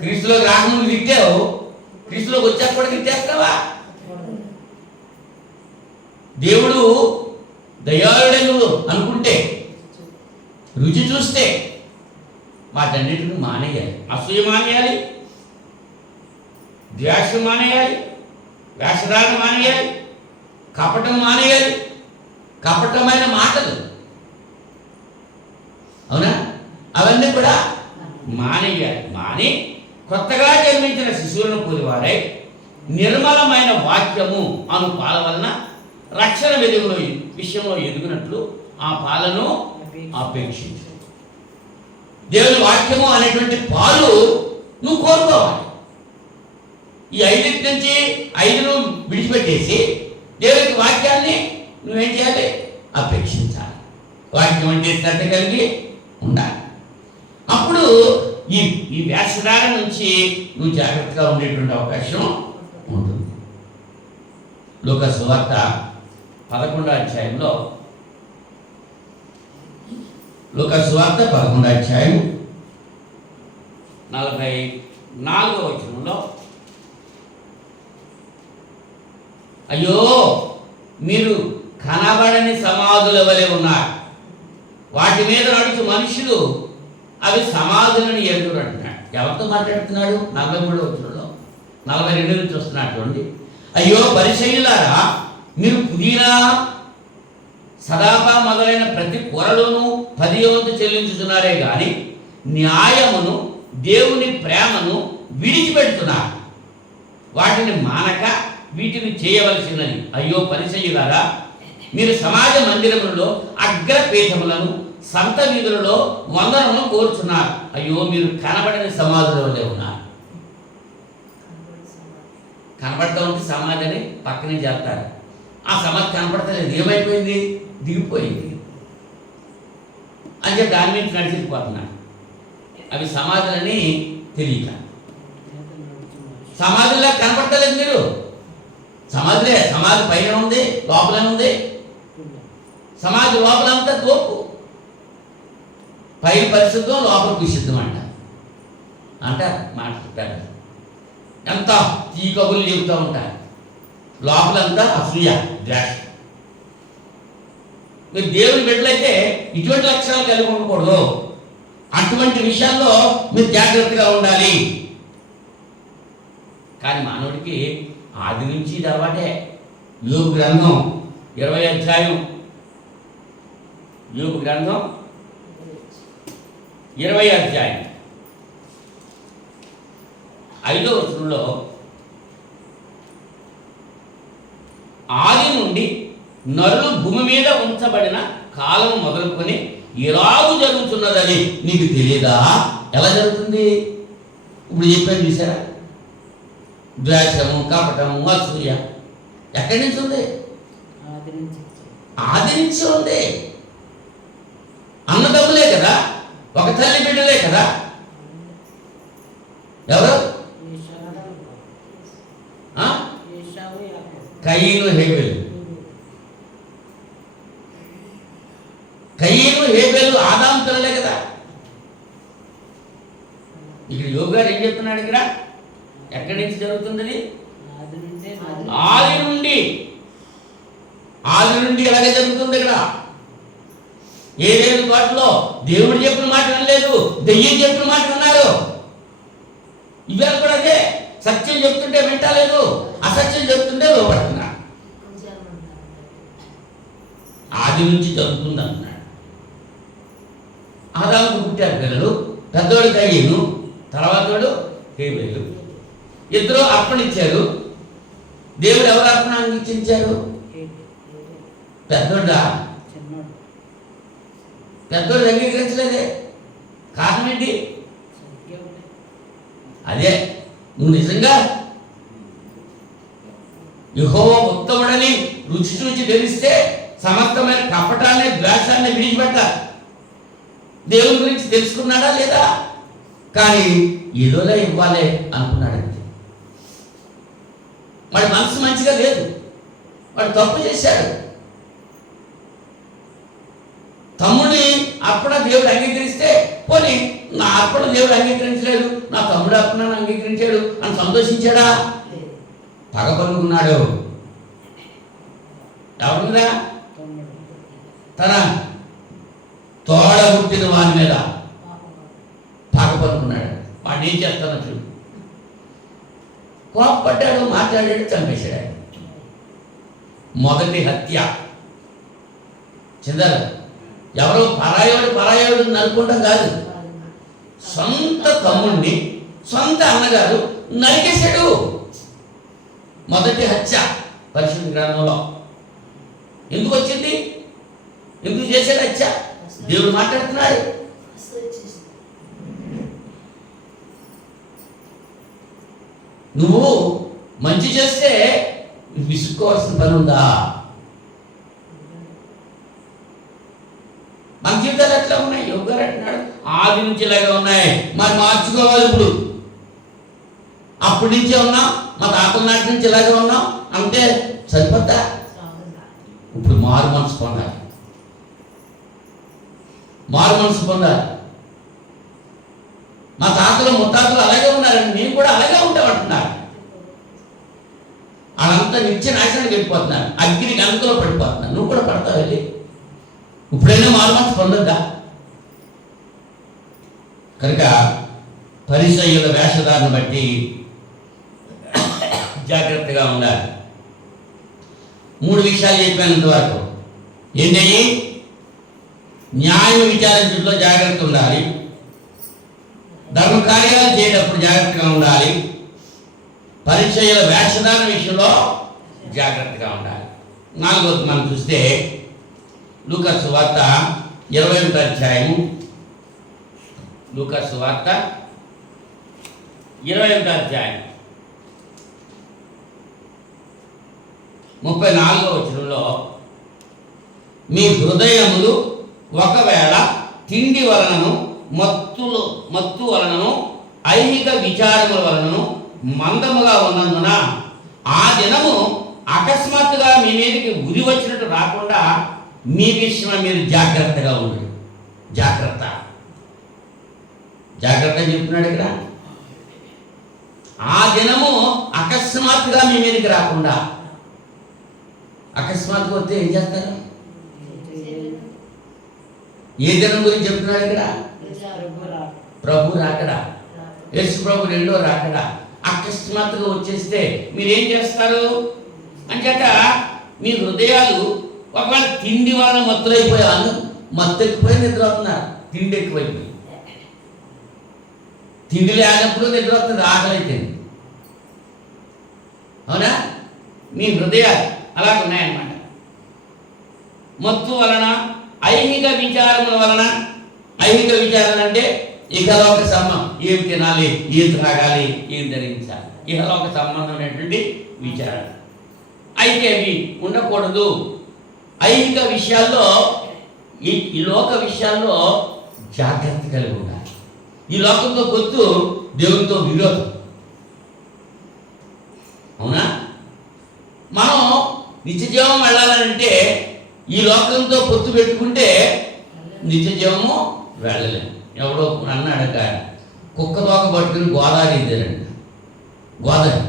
క్రీస్తులోకి రాకముందు తిట్టావు, క్రీస్తులోకి వచ్చాక కూడా తిట్టేస్తావా? దేవుడు దయాళుడని నువ్వు అనుకుంటే, రుచి చూస్తే వాటన్నిటిని మానేయాలి. అసూయ మానేయాలి, ద్వేషం మానేయాలి, వేషధారణ మానేయాలి, కపటం మానేయాలి, కపటమైన మాటలు, అవునా, అవన్నీ కూడా మానేయాలి. మాని కొత్తగా జన్మించిన శిశువులను పోలివారై నిర్మలమైన వాక్యము అను పాల వలన రక్షణ వెలుగులో విషయంలో ఎదుగునట్లు ఆ పాలను అపేక్షించు. దేవుని వాక్యము అనేటువంటి పాలు నువ్వు కోరుకోవాలి. ఈ 5 నుంచి 5 విడిచిపెట్టేసి దేవునికి వాక్యాన్ని నువ్వేం చేయాలి? అపేక్షించాలి. వాక్యం అంటే శ్రద్ధ కలిగి ఉండాలి. అప్పుడు ఈ వేషధార నుంచి నువ్వు జాగ్రత్తగా ఉండేటువంటి అవకాశం ఉంటుంది. లూకా సువార్త 11వ అధ్యాయంలో, లూకా సువార్త 11వ అధ్యాయం 44వ వచనంలో, అయ్యో మీరు కనబడని సమాధుల వలె ఉన్నారు. వాటి మీద నడుచు మనుషులు అవి సమాధులను ఎరుగురు అంటున్నాడు. ఎవరితో మాట్లాడుతున్నాడు? 43వ వచనంలో 42 నుంచి వస్తున్నాడు చూడండి. అయ్యో పరిసయ్యులారా, మీరు పుదీనా సదాప మొదలైన ప్రతి కూరలోనూ 10వ వంతు చెల్లించుతున్నారే కానీ న్యాయమును దేవుని ప్రేమను విడిచిపెడుతున్నారు. వాటిని మానక వీటిని చేయవలసినది. అయ్యో పరిసయ్యులారా, మీరు సమాజ మందిరములలో అగ్రపీఠములను సంత వీధులలో వందనములను కోరుచున్నారు. అయ్యో మీరు కనబడని సమాధుల వల్లే ఉన్నారు. కనబడతా ఉంటే సమాధి అని పక్కనే చేస్తారు. ఆ సమాధి కనబడతలేదు, ఏమైపోయింది? దిగిపోయింది అని చెప్పి దాని నుంచి నడిచిపోతున్నారు. అవి సమాధులని తెలియక సమాధుల్లా కనపడతలేదు. మీరు సమాధిలే, సమాధి పైన ఉంది, లోపల ఉంది. సమాధి లోపల అంతా తోపు, పైన పరిశుద్ధం, లోపల విశుద్ధం అంటారు మాట్లాడతారు. ఎంత ఈ కబుర్లు చెబుతూ ఉంటారు. లోపలంతా అసూయ, ద్వేష. మీరు దేవుని బిడ్డలైతే ఇటువంటి లక్షణాలు కలిగి ఉండకూడదు. అటువంటి విషయాల్లో మీరు జాగ్రత్తగా ఉండాలి. కానీ మానవుడికి ఆది నుంచి ఇది అలవాటే. యోబు గ్రంథం 20వ అధ్యాయం, యోబు గ్రంథం 20వ అధ్యాయం 5వ వచనంలో ఆది నుండి నరులు భూమి మీద ఉంచబడిన కాలం మొదలుకొని ఎలాగూ జరుగుతున్నదని నీకు తెలియదా? ఎలా జరుగుతుంది? ఇప్పుడు చెప్పాను చూసారా? ద్వేషము, కపటము, అసూయ ఎక్కడి నుంచి ఉంది? ఆది నుంచి ఉంది. అన్నదమ్ములే కదా, ఒక తల్లి బిడ్డలే కదా. ఎవరు? కయీను, హేబెలు. కయీను, హేబెలు ఆదాము పిల్లలే కదా. ఇక్కడ యోగు గారు ఏం చెప్తున్నాడు? ఇక్కడ ఎక్కడి నుంచి జరుగుతుంది? ఆది నుండి. ఆది నుండి ఎలాగే జరుగుతుంది. ఇక్కడ ఏదేను తోటలో దేవుడు చెప్పిన మాట వినలేదు, దెయ్యం చెప్పిన మాట విన్నారు. ఇవాళ కూడా అదే. సత్యం చెప్తుంటే వింటలేదు, అసత్యం చెప్తుంటే లోపడుతున్నా. ఆది నుంచి జరుగుతుంది అంటున్నాడు. ఆదాముకు పుట్టారు పిల్లలు. పెద్దోడు కయ్యను, తర్వాతోడు హేబెలు. ఇద్దరు అర్పణించారు. దేవుడు ఎవరు అర్పణ అంగీకరించారు? పెద్దోడా? పెద్దోడు అంగీకరించలేదే. కారణం ఏంటి? అదే, నువ్వు నిజంగా యెహోవా ఉత్తముడని రుచి చూచి తెలిస్తే సమస్తమైన కపటాన్ని, ద్వేషాన్ని విడిచిపెట్టాలి. దేవుని గురించి తెలుసుకున్నాడా లేదా? కానీ ఏదోలా ఇవ్వాలి అనుకున్నాడంతే. వాడి మనసు మంచిగా లేదు, వాడు తప్పు చేశాడు. తమ్ముడిని అర్పణ దేవుడు అంగీకరిస్తే, పోనీ నా అర్పణ దేవుడు అంగీకరించలేదు, నా తమ్ముడు అర్పణను అంగీకరించాడు అని సంతోషించాడా? పగ పలుకున్నాడు. ఎవరి మీద? తన తోడ పుట్టిన వాని మీద పగ పలుకున్నాడు. వాడిని ఏం చేస్తానో చూడు. కోపడ్డాడు, మాట్లాడాడు, చంపేశాడు. మొదటి హత్య. చెందాలి. ఎవరో పరాయోడు నరుకుంటాం కాదు. సొంత తమ్ముడిని సొంత అన్నగారు నరికేశాడు. మొదటి హత్య పరిశుద్ధ గ్రంథంలో. ఎందుకు వచ్చింది? ఎందుకు చేశాడు హత్య? దేవుడు మాట్లాడుతున్నాడు. నువ్వు మంచి చేస్తే విసుక్కోవాల్సిన పని ఉందా? మన జీవితాలు ఎట్లా ఉన్నాయి? యోగు గారు అంటున్నాడు ఆది నుంచి ఇలాగే ఉన్నాయి, మరి మార్చుకోవాలి. ఇప్పుడు అప్పటి నుంచే ఉన్నాం, మా తాతల నాటి నుంచి ఇలాగే ఉన్నాం అంటే సరిపోద్దా? ఇప్పుడు మారు మనసు పొందాలి. మారు మనసు పొందాలి. మా తాతలు ముత్తాతలు అలాగే ఉన్నారండి, మేము కూడా అలాగే ఉంటామంటున్నారు. వాళ్ళంతా వాళ్ళంతా నిత్య నాశనానికి వెళ్ళిపోతున్నారు, అగ్నికి అంతలో పడిపోతున్నారు. నువ్వు కూడా పడతావు వెళ్ళి. ఇప్పుడైనా మారుమనసు పొందొద్దా? కనుక పరిసయ్యుల వేషధారణ బట్టి జాగ్రత్తగా ఉండాలి. 3 విషయాలు చెప్పానంత వరకు. ఏంటయ్యి? న్యాయం విచారించడంలో జాగ్రత్త ఉండాలి, ధర్మ కార్యాలు చేయటప్పుడు జాగ్రత్తగా ఉండాలి, పరిచయాల వేషధారణ విషయంలో జాగ్రత్తగా ఉండాలి. 4వది మనం చూస్తే లూకా సువార్త 21వ అధ్యాయము, లూకా సువార్త 21వ అధ్యాయం 34వ వచనంలో, మీ హృదయములు ఒకవేళ తిండి వలనను మత్తు వలనను ఐహిక విచారముల వలనను మందముగా ఉన్నందున ఆ దినము అకస్మాత్తుగా మీ మీదకి ఉరి వచ్చినట్టు రాకుండా మీ విషయంలో మీరు జాగ్రత్తగా ఉండండి. జాగ్రత్త అని చెప్తున్నాడు ఇక్కడ. ఆ దినము అకస్మాత్తుగా మీ మీదకి రాకుండా. అకస్మాత్తుగా వస్తే ఏం చేస్తారు? ఏ దినం గురించి చెప్తున్నాడు ఇక్కడ? ప్రభు రాకడా, యేసు ప్రభు 2వ రాకడా. అకస్మాత్తుగా వచ్చేస్తే మీరేం చేస్తారు? అంచేత మీ హృదయాలు ఒకవేళ తిండి వలన మత్తులైపోయాను, మత్తు ఎక్కువై నిద్ర అవుతున్నారు, తిండి ఎక్కువైపోయి. తిండి లేనప్పుడు నిద్ర వస్తుంది, ఆకలి అయితే. అవునా? మీ హృదయాలు అలా ఉన్నాయన్నమాట. మత్తు వలన, ఐహిక విచారముల వలన. ఐహిక విచారణ అంటే ఇహలోక సంబంధం, ఏం తినాలి, ఏం త్రాగాలి, ఏం ధరించాలి, ఇహలోక సంబంధమైనటువంటి విచారణ. అయితే అవి ఉండకూడదు. ఐహిక విషయాల్లో, ఈ లోక విషయాల్లో జాగ్రత్త కలిగి ఉండాలి. ఈ లోకంతో పొత్తు దేవునితో విరోధం. అవునా? మనం నిత్యజీవం వెళ్ళాలంటే ఈ లోకంతో పొత్తు పెట్టుకుంటే నిత్యజీవము వెళ్ళలేము. ఎవడో అన్నాడక, కుక్క తోక పట్టుకుని గోదావరి ఇదేనంట. గోదావరి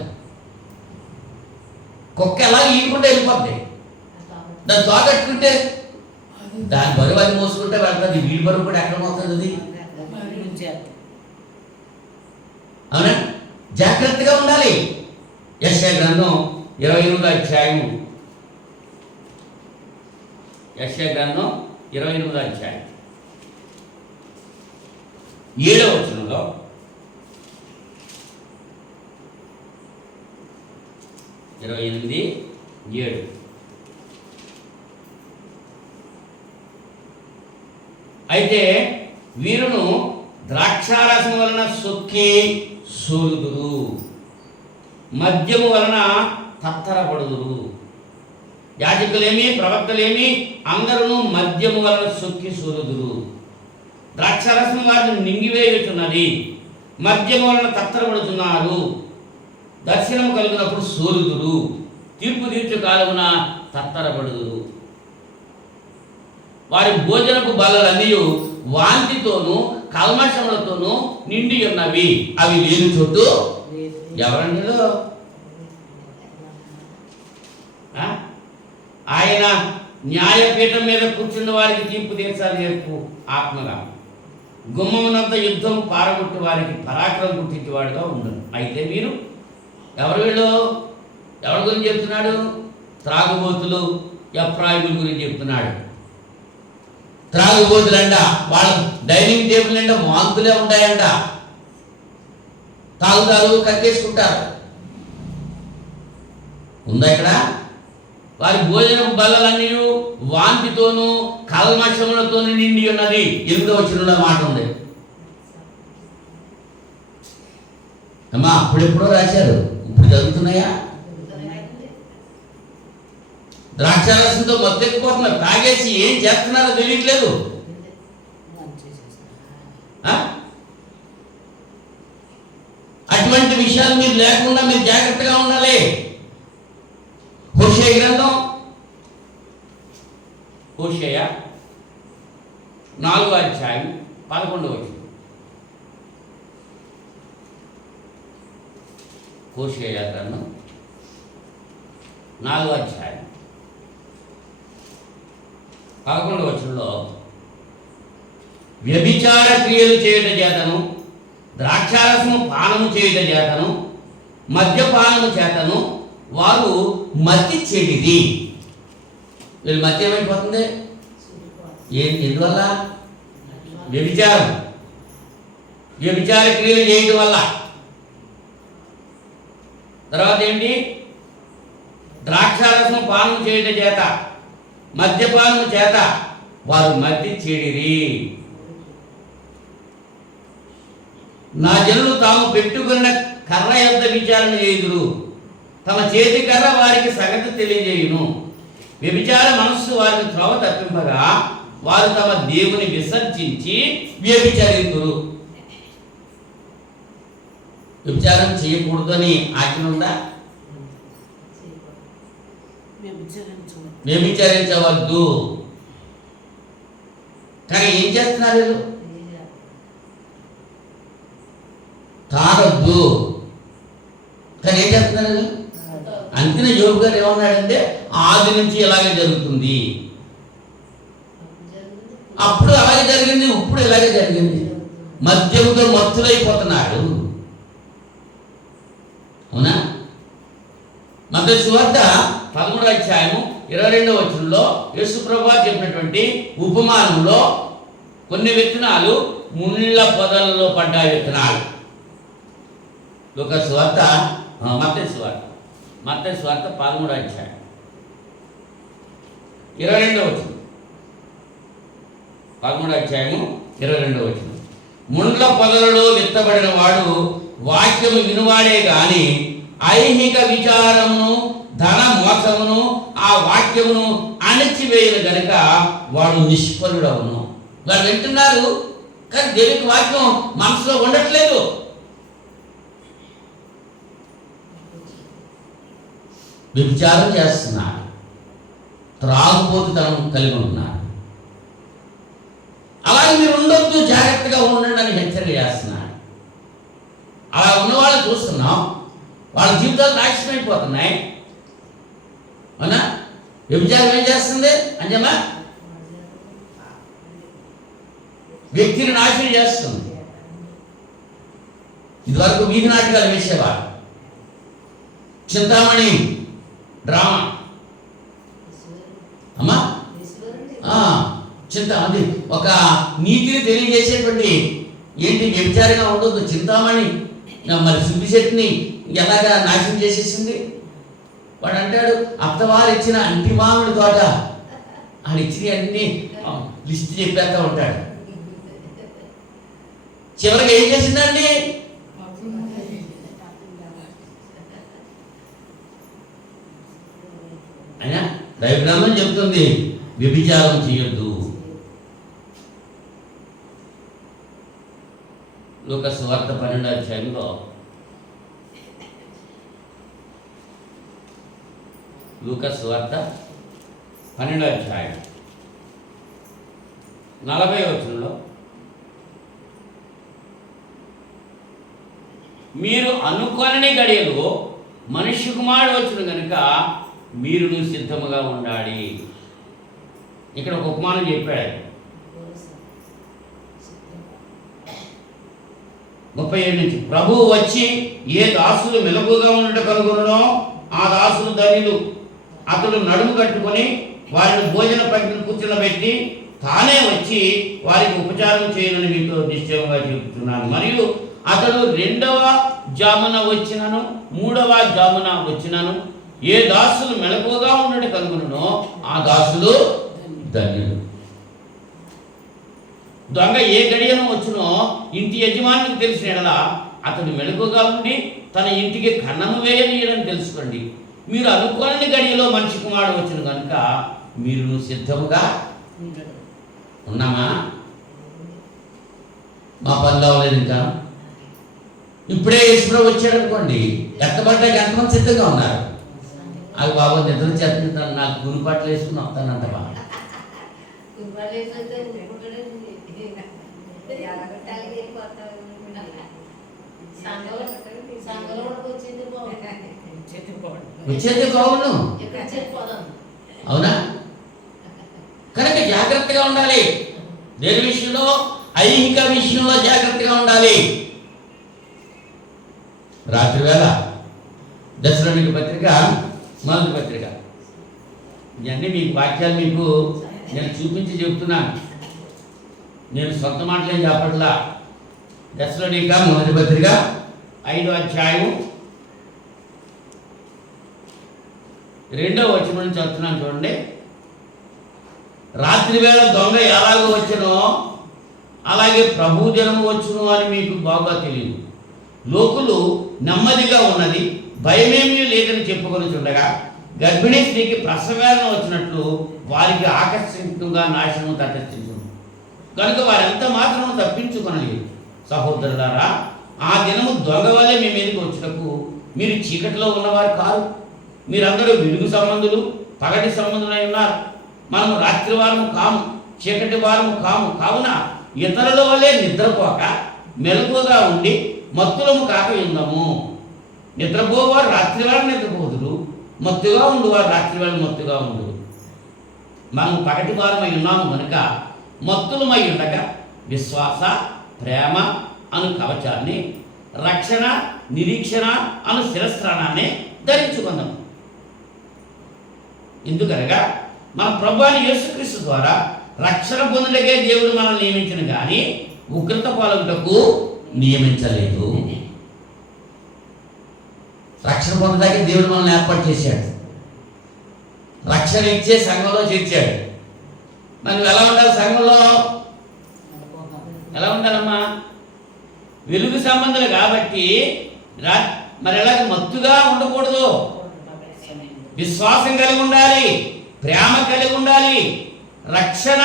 కుక్క ఎలా ఈకుండా వెళ్ళిపోద్ది, దాన్ని తోకట్టుకుంటే దాని బరువు అది మోసుకుంటే వెళ్తుంది. వీడి బరువు కూడా ఎక్కడ మోస్తుంది అది? అవునా? జాగ్రత్తగా ఉండాలి. యెషయా గ్రంథం 28వ అధ్యాయము, యెషయా గ్రంథం 28వ అధ్యాయం 7వ వచనంలో, అయితే వీరును ద్రాక్షారసం వలన సొక్కి సోలుదురు, మద్యము వలన తత్తరపడుదురు. యాజకులేమి ప్రవక్తలేమి అందరూ మద్యము వలన సొక్కి సోలుదురు. ద్రాక్షారసం వారిని నింగివేయుచున్నది, మద్యము వలన తత్తరపడుతున్నారు. దర్శనం కలిగినప్పుడు సోలుదురు, తీర్పు తీర్చు కాలమున తత్తరపడుదురు. వారి భోజనపు బల్లలన్నీ వాంతితోనూ కల్మషములతోనూ నిండి ఉన్నవి, అవి లేని చోటు ఎవరన్నదో. ఆయన న్యాయపీఠం మీద కూర్చున్న వారికి తీర్పు తీర్చాలి నేర్పు ఆత్మగా. గుమ్మమునంత యుద్ధం పారగొట్టు వారికి పరాక్రమం గుర్తించేవాడుగా ఉండదు. అయితే మీరు ఎవరు వీళ్ళు? ఎవరి గురించి చెప్తున్నాడు? త్రాగుబోతులు, ఎఫ్రాయిముల గురించి చెప్తున్నాడు. త్రాగుబోతులంట, వాళ్ళ డైనింగ్ టేబుల్ అంటే వాంతులే ఉంటాయంట. తాగుతారు, కక్కేసుకుంటారు. ఉందా ఇక్కడ? వారి భోజనం బల్లలన్నీ వాంతితోనూ కల్మషములతోనూ నిండి ఉన్నది. 8వ వచనంలో మాట ఉంది. అమ్మా అప్పుడెప్పుడో రాశారు, ఇప్పుడు చదువుతున్నాయా? ద్రాక్షారసంతో మత్తెక్కిపోతున్నారు, తాగేసి ఏం చేస్తున్నారో తెలియట్లేదు. అటువంటి విషయాలు మీరు లేకుండా మీరు జాగ్రత్తగా ఉండాలి. హోషేయ గ్రంథం, హోషేయ 4వ అధ్యాయం 11వ వచనం. హోషేయ గ్రంథం 4వ అధ్యాయం 11వ వచనంలో వ్యభిచార క్రియలు చేయుట చేతను ద్రాక్షారసము పానము చేయుట చేతను మద్యపానము చేతను వారు మతి చెడిది. వీళ్ళు మతి ఏమైపోతుంది? ఎందువల్ల? వ్యభిచార క్రియలు చేయడం వల్ల. తర్వాత ఏంటి? ద్రాక్షారసం పానము చేయట చేత మద్యపానము చేత వారు మతి చెడిరి. నా జనులు తాము పెట్టుకున్న కర్ర యొద్ద విచారణ చేయుదురు, తమ చేతి కర్ర వారికి సంగతి తెలియజేయును. వ్యభిచార మనస్సు వారిని త్రోవ తప్పింపగా వారు తమ దేవుని విసర్జించి వ్యభిచరింతురు. వ్యభిచారం చేయకూడదని ఆజ్ఞ ఉందా? వ్యభిచరించవద్దు. కానీ ఏం చేస్తున్నారు వీళ్ళు? తాగొద్దు. కానీ ఏం చేస్తున్నారు? అంతిన యోబు గారు ఏమన్నాడంటే ఆది నుంచి ఇలాగే జరుగుతుంది, అప్పుడు అలాగే జరిగింది, ఇప్పుడు ఇలాగే జరిగింది. మద్యముతో మత్తులైపోతున్నాడు. అవునా? మత్తయి సువార్త 13వ అధ్యాయము 22వ వచనంలో యేసు ప్రభువు చెప్పినటువంటి ఉపమానంలో కొన్ని విత్తనాలు ముళ్ళ పొదలలో పడ్డ విత్తనాలు. లూకా సువార్త మత్తయి సువార్త 13వ అధ్యాయం 22వ వచనం. 13వ అధ్యాయము 22వ వచనం. ముండ్ల పొదలలో విత్తబడిన వాడు వాక్యము వినువాడే గాని ఐహిక విచారమును ధన మోసమును ఆ వాక్యమును అణచివేయను గనుక వాడు నిష్ఫలుడవును. వాడు వింటున్నారు కానీ దేవుని వాక్యం మనసులో ఉండట్లేదు. వ్యభిచారం చేస్తున్నారు, త్రాగుబోతుతనం కలిగి ఉన్నారు. అలాగే మీరు ఉండొద్దు, జాగ్రత్తగా ఉండండి అని హెచ్చరిక చేస్తున్నారు. అలా ఉన్న వాళ్ళు చూస్తున్నాం, వాళ్ళ జీవితాలు నాశనమైపోతున్నాయి. అవునా? వ్యభిచారం ఏం చేస్తుంది అంజమ్మా? వ్యక్తిని నాశనం చేస్తుంది. ఇదివరకు వీధి నాటకాలు వేసేవారు, చింతామణి డ్రామా అమ్మా చింతామణి ఒక నీతిని తెలియజేసేటువంటి ఏంటి? వ్యభిచారంగా ఉండదు. చింతామణి మరి సుబ్బిశెట్టిని ఎలాగా నాశనం చేసేసింది. వాడు అంటాడు అత్తవారు ఇచ్చిన అంటిమామిడి తోట అని ఇచ్చిన అన్ని లిస్ట్ చెప్పేస్తా ఉంటాడు. చివరికి ఏం చేసిందండి? అయినా దైవగ్రంథం చెప్తుంది వ్యభిచారం చేయొద్దు. లూకా సువార్త 12వ అధ్యాయంలో లూకా సువార్త 12వ అధ్యాయం 40వ వచనంలో మీరు అనుకోని గడియలో మనిషి కుమారుడు వచ్చును కనుక మీరు సిద్ధముగా ఉండాలి. ఇక్కడ ఒక ఉపమానం చెప్పాడు. 37 నుంచి ప్రభువు వచ్చి ఏ దాసులు మెలకుగా ఉండట కనుగొనో ఆ దాసులు ధనిలు. అతడు నడుము కట్టుకొని వారిని భోజన పంక్తిని కూర్చునబెట్టి తానే వచ్చి వారికి ఉపచారం చేయనని మీతో నిశ్చయంగా చెబుతున్నాను. మరియు అతడు 2వ జామున వచ్చినను 3వ జామున వచ్చినను ఏ దాసులు మెలకుగా ఉండట కనుగొనో ఆ దాసులు ధన్యులు. దొంగ ఏ గడియను వచ్చునో ఇంటి యజమానికి తెలిసిన ఎడలా అతడు మెలకుగా ఉండి తన ఇంటికి కన్నము వేయనీయడని తెలుసుకోండి. మీరు అనుకోని గడియలో మనిషి కుమారుడు వచ్చిన కనుక మీరు సిద్ధముగా ఉన్నామా? మా పనులు అవ్వలేదు ఇంకా. ఇప్పుడే యేసుప్రభు వచ్చాడు అనుకోండి, ఎత్తబడ్డాక ఎంతమంది సిద్ధంగా ఉన్నారు? అది బాబు నిద్ర చేస్తున్నాను, నాకు గురిపాట్లు వేసుకుని వస్తానంట. బాగా వచ్చేది బాగుండు. అవునా? కనుక జాగ్రత్తగా ఉండాలి. దేని విషయంలో? ఐహిక విషయంలో జాగ్రత్తగా ఉండాలి. రాత్రి వేళ దశలోనికి పత్రిక, మొదటి పత్రిక, ఇవన్నీ మీకు వాక్యాలు మీకు నేను చూపించి చెప్తున్నాను. నేను సొంత మాటలేం చెప్పట్లా. దశలోనిక మొదటి పత్రిక 5వ అధ్యాయం 2వ వచనం నుంచి చదువుతున్నాను చూడండి. రాత్రి వేళ దొంగ ఎలాగో వచ్చునో అలాగే ప్రభు దినము వచ్చును అని మీకు బాగా తెలియదు. లోకులు నెమ్మదిగా ఉన్నది, భయమేమీ లేదని చెప్పుకొని చూడగా గర్భిణీ స్త్రీకి ప్రసవేదన వచ్చినట్లు వారికి ఆకర్షణీయంగా నాశనం తటస్థించును. కనుక వారు ఎంత మాత్రం తప్పించుకొనలేదు. సహోదరులారా, ఆ దినము దొంగ వల్లే మీ మీదకి వచ్చినప్పుడు మీరు చీకటిలో ఉన్నవారు కారు. మీరందరూ వెలుగు సంబంధులు, పగటి సంబంధులై ఉన్నారు. మనము రాత్రి వారము కాము, చీకటి వారము కాము. కావున ఇతరుల వల్లే నిద్రపోక మెలకువగా ఉండి మత్తులము కాక ఉందాము. నిద్రపోవారు రాత్రి వేళ నిద్రపోదురు, మత్తుగా ఉండువారు రాత్రి వేళ మత్తుగా ఉండు. మనం పగటి వారమై ఉన్నాము కనుక మత్తులమై ఉండగా విశ్వాస, ప్రేమ అను కవచాన్ని, రక్షణ, నిరీక్షణ అను శిరస్త్రాణాన్ని ధరించుకుందాము. ఎందుకనగా మన ప్రభువైన యేసుక్రీస్తు ద్వారా రక్షణ పొందుటకే దేవుడు మనల్ని నియమించిన కానీ ఉగ్రత పాలకుటకు నియమించలేదు. రక్షణ పొందడానికి దేవుడు మనల్ని ఏర్పాటు చేశాడు. రక్షణ ఇచ్చే సంఘంలో చేర్చాడు. మనం ఎలా ఉండాలి? సంఘంలో ఎలా ఉండాలమ్మా? వెలుగు సంబంధాలు కాబట్టి మరి ఎలాగ మత్తుగా ఉండకూడదు. విశ్వాసం కలిగి ఉండాలి, ప్రేమ కలిగి ఉండాలి, రక్షణ,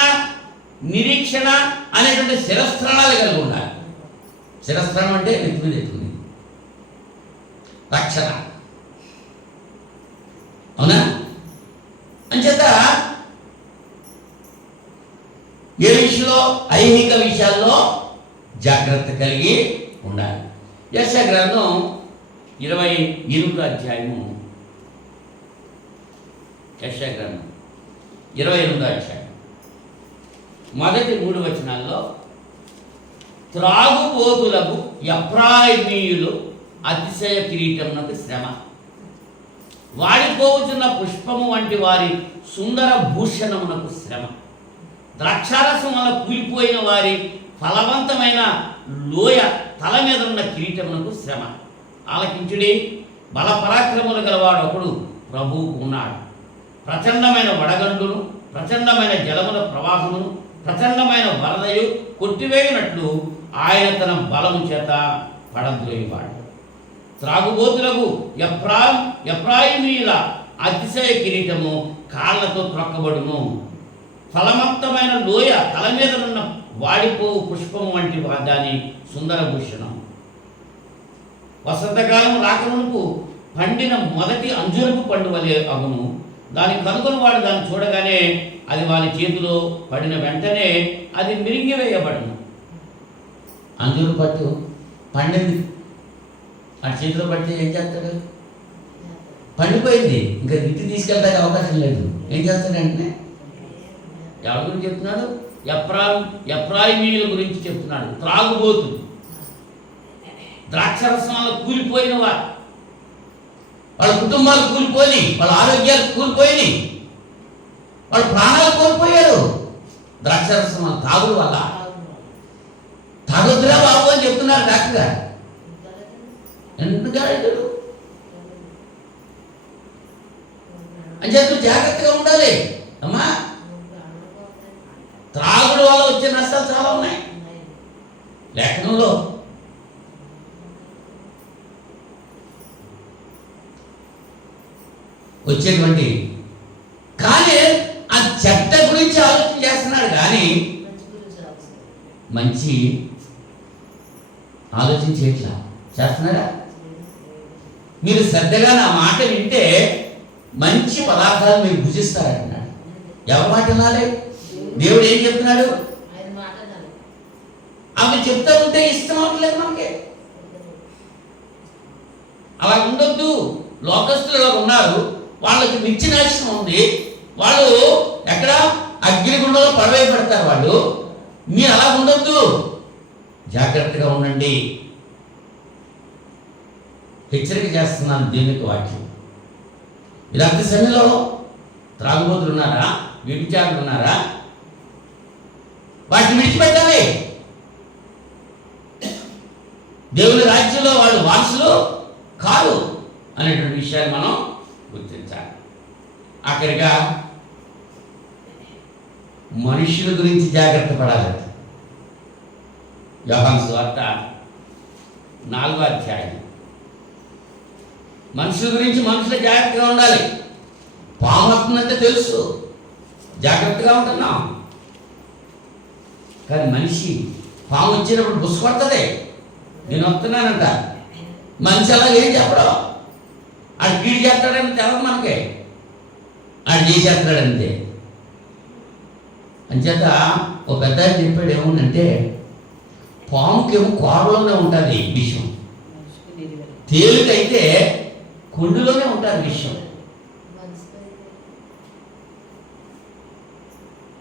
నిరీక్షణ అనేటువంటి శిరస్త్రాణాలు కలిగి ఉండాలి. శిరస్త్రాణం అంటే నెత్తి మీద ఎత్తుకుంది రక్షణ. అవునా? అంచేత ఏ విషయంలో? ఐహిక విషయాల్లో జాగ్రత్త కలిగి ఉండాలి. యెషయా గ్రంథం 28వ అధ్యాయము, యెషయా గ్రంథం 28వ అధ్యాయం మొదటి 3 వచనాల్లో త్రాగుబోతులకు ఎఫ్రాయిమీయులు అతిశయ కిరీటమునకు శ్రమ, వాడిపోవుచున్న పుష్పము వంటి వారి సుందర భూషణమునకు శ్రమ, ద్రాక్షారసం వల్ల కూలిపోయిన వారి ఫలవంతమైన లోయ తల మీద ఉన్న కిరీటమునకు శ్రమ. ఆలకించుడి, బల పరాక్రములు గలవాడు ఒకడు ప్రభువుకు ఉన్నాడు. ప్రచండమైన వడగండును, ప్రచండమైన జలముల ప్రవాహమును, ప్రచండమైన వరదయు కొట్టివేయునట్లు ఆయన తన బలము చేత పడద్రోయువాడు. త్రాగుబోతులకు ఎఫ్రాయిమీయుల అతిశయ కిరీటము కాళ్లతో త్రొక్కబడును. ఫలవంతమైన లోయ తల మీద ఉన్న వాడిపోవు పుష్పము వంటి దాని సుందర భూషణం. వసంతకాలం రాకమునకు పండిన మొదటి అంజూరపు పండు వలె అగును. దాని కనుగొని వాడు దాన్ని చూడగానే అది వారి చేతిలో పడిన వెంటనే అది మిరింగివేయబడును. అంజూరు పట్టు పండింది, ఆ చేతిలో పడితే ఏం చేస్తాడు? పండిపోయింది, ఇంకా ఇంటికి తీసుకెళ్ళడానికి అవకాశం లేదు. ఏం చేస్తాడంటే ఎవరి గురించి చెప్తున్నాడు? ఎఫ్రాయిమీయుల గురించి చెప్తున్నాడు. త్రాగుబోతులు, ద్రాక్షరసంలో కూలిపోయిన వారు, వాళ్ళ కుటుంబాలు కూలిపోయి, వాళ్ళ ఆరోగ్యాలు కూలిపోయి, వాళ్ళ ప్రాణాలు కోల్పోయారు ద్రాక్షరసం తాగుడు వల్ల. తాగొద్దురా బాబు అని చెప్తున్నారు డాక్టర్ గారు. ఎందుకు అని చెప్పి జాగ్రత్తగా ఉండాలి అమ్మా. త్రాగుడు వల్ల వచ్చే నష్టాలు చాలా ఉన్నాయి లేఖనంలో. వచ్చేటువంటి కానీ ఆ చెడ్డ గురించి ఆలోచన చేస్తున్నాడు కానీ మంచి ఆలోచన చేయట్లా. చేస్తున్నారా? మీరు శ్రద్ధగా నా మాట వింటే మంచి పదార్థాలు మీరు భుజిస్తారంటున్నాడు. ఎవరి మాట వినాలి? దేవుడు ఏం చెప్తున్నాడు? అవి చెప్తా ఉంటే ఇష్టం అవ్వట్లేదు మనకి. అలా ఉండొద్దు. లోకస్తులు ఉన్నారు, వాళ్ళకి నిత్య నాశనం ఉంది, వాళ్ళు ఎక్కడ అగ్నిగుండంలో పడవేయబడతారు వాళ్ళు. మీరు అలా ఉండొద్దు, జాగ్రత్తగా ఉండండి. హెచ్చరిక చేస్తున్నాను దేవునికి వాక్యం. ఇలాంటి సమయంలో త్రాగుబోతులు ఉన్నారా, వ్యభిచారులు ఉన్నారా, వాటిని విడిచిపెట్టాలి. దేవుని రాజ్యంలో వాళ్ళు వారసులు కాదు అనేటువంటి విషయాన్ని మనం గుర్తించాలి. ఆఖరిగా మనుషుల గురించి జాగ్రత్త పడాలి. యోహాను సువార్త 4వ అధ్యాయం. మనుషుల గురించి మనుషులు జాగ్రత్తగా ఉండాలి. పాము వస్తుందంటే తెలుసు, జాగ్రత్తగా ఉంటున్నాం. కానీ మనిషి పాము వచ్చినప్పుడు బుస కొడుతుంది, నేను వస్తున్నానంట. మనిషి అలా ఏం చెప్పడం, ఆడు కీడు చేస్తాడని తెలదు మనకి, ఆడు చేసేస్తాడంతే. అంచేత ఒక పెద్ద చెప్పాడు ఏముందంటే, పాముకేమో కోరలోనే ఉంటుంది విషయం, తేలికైతే కొండులోనే ఉంటుంది విషయం.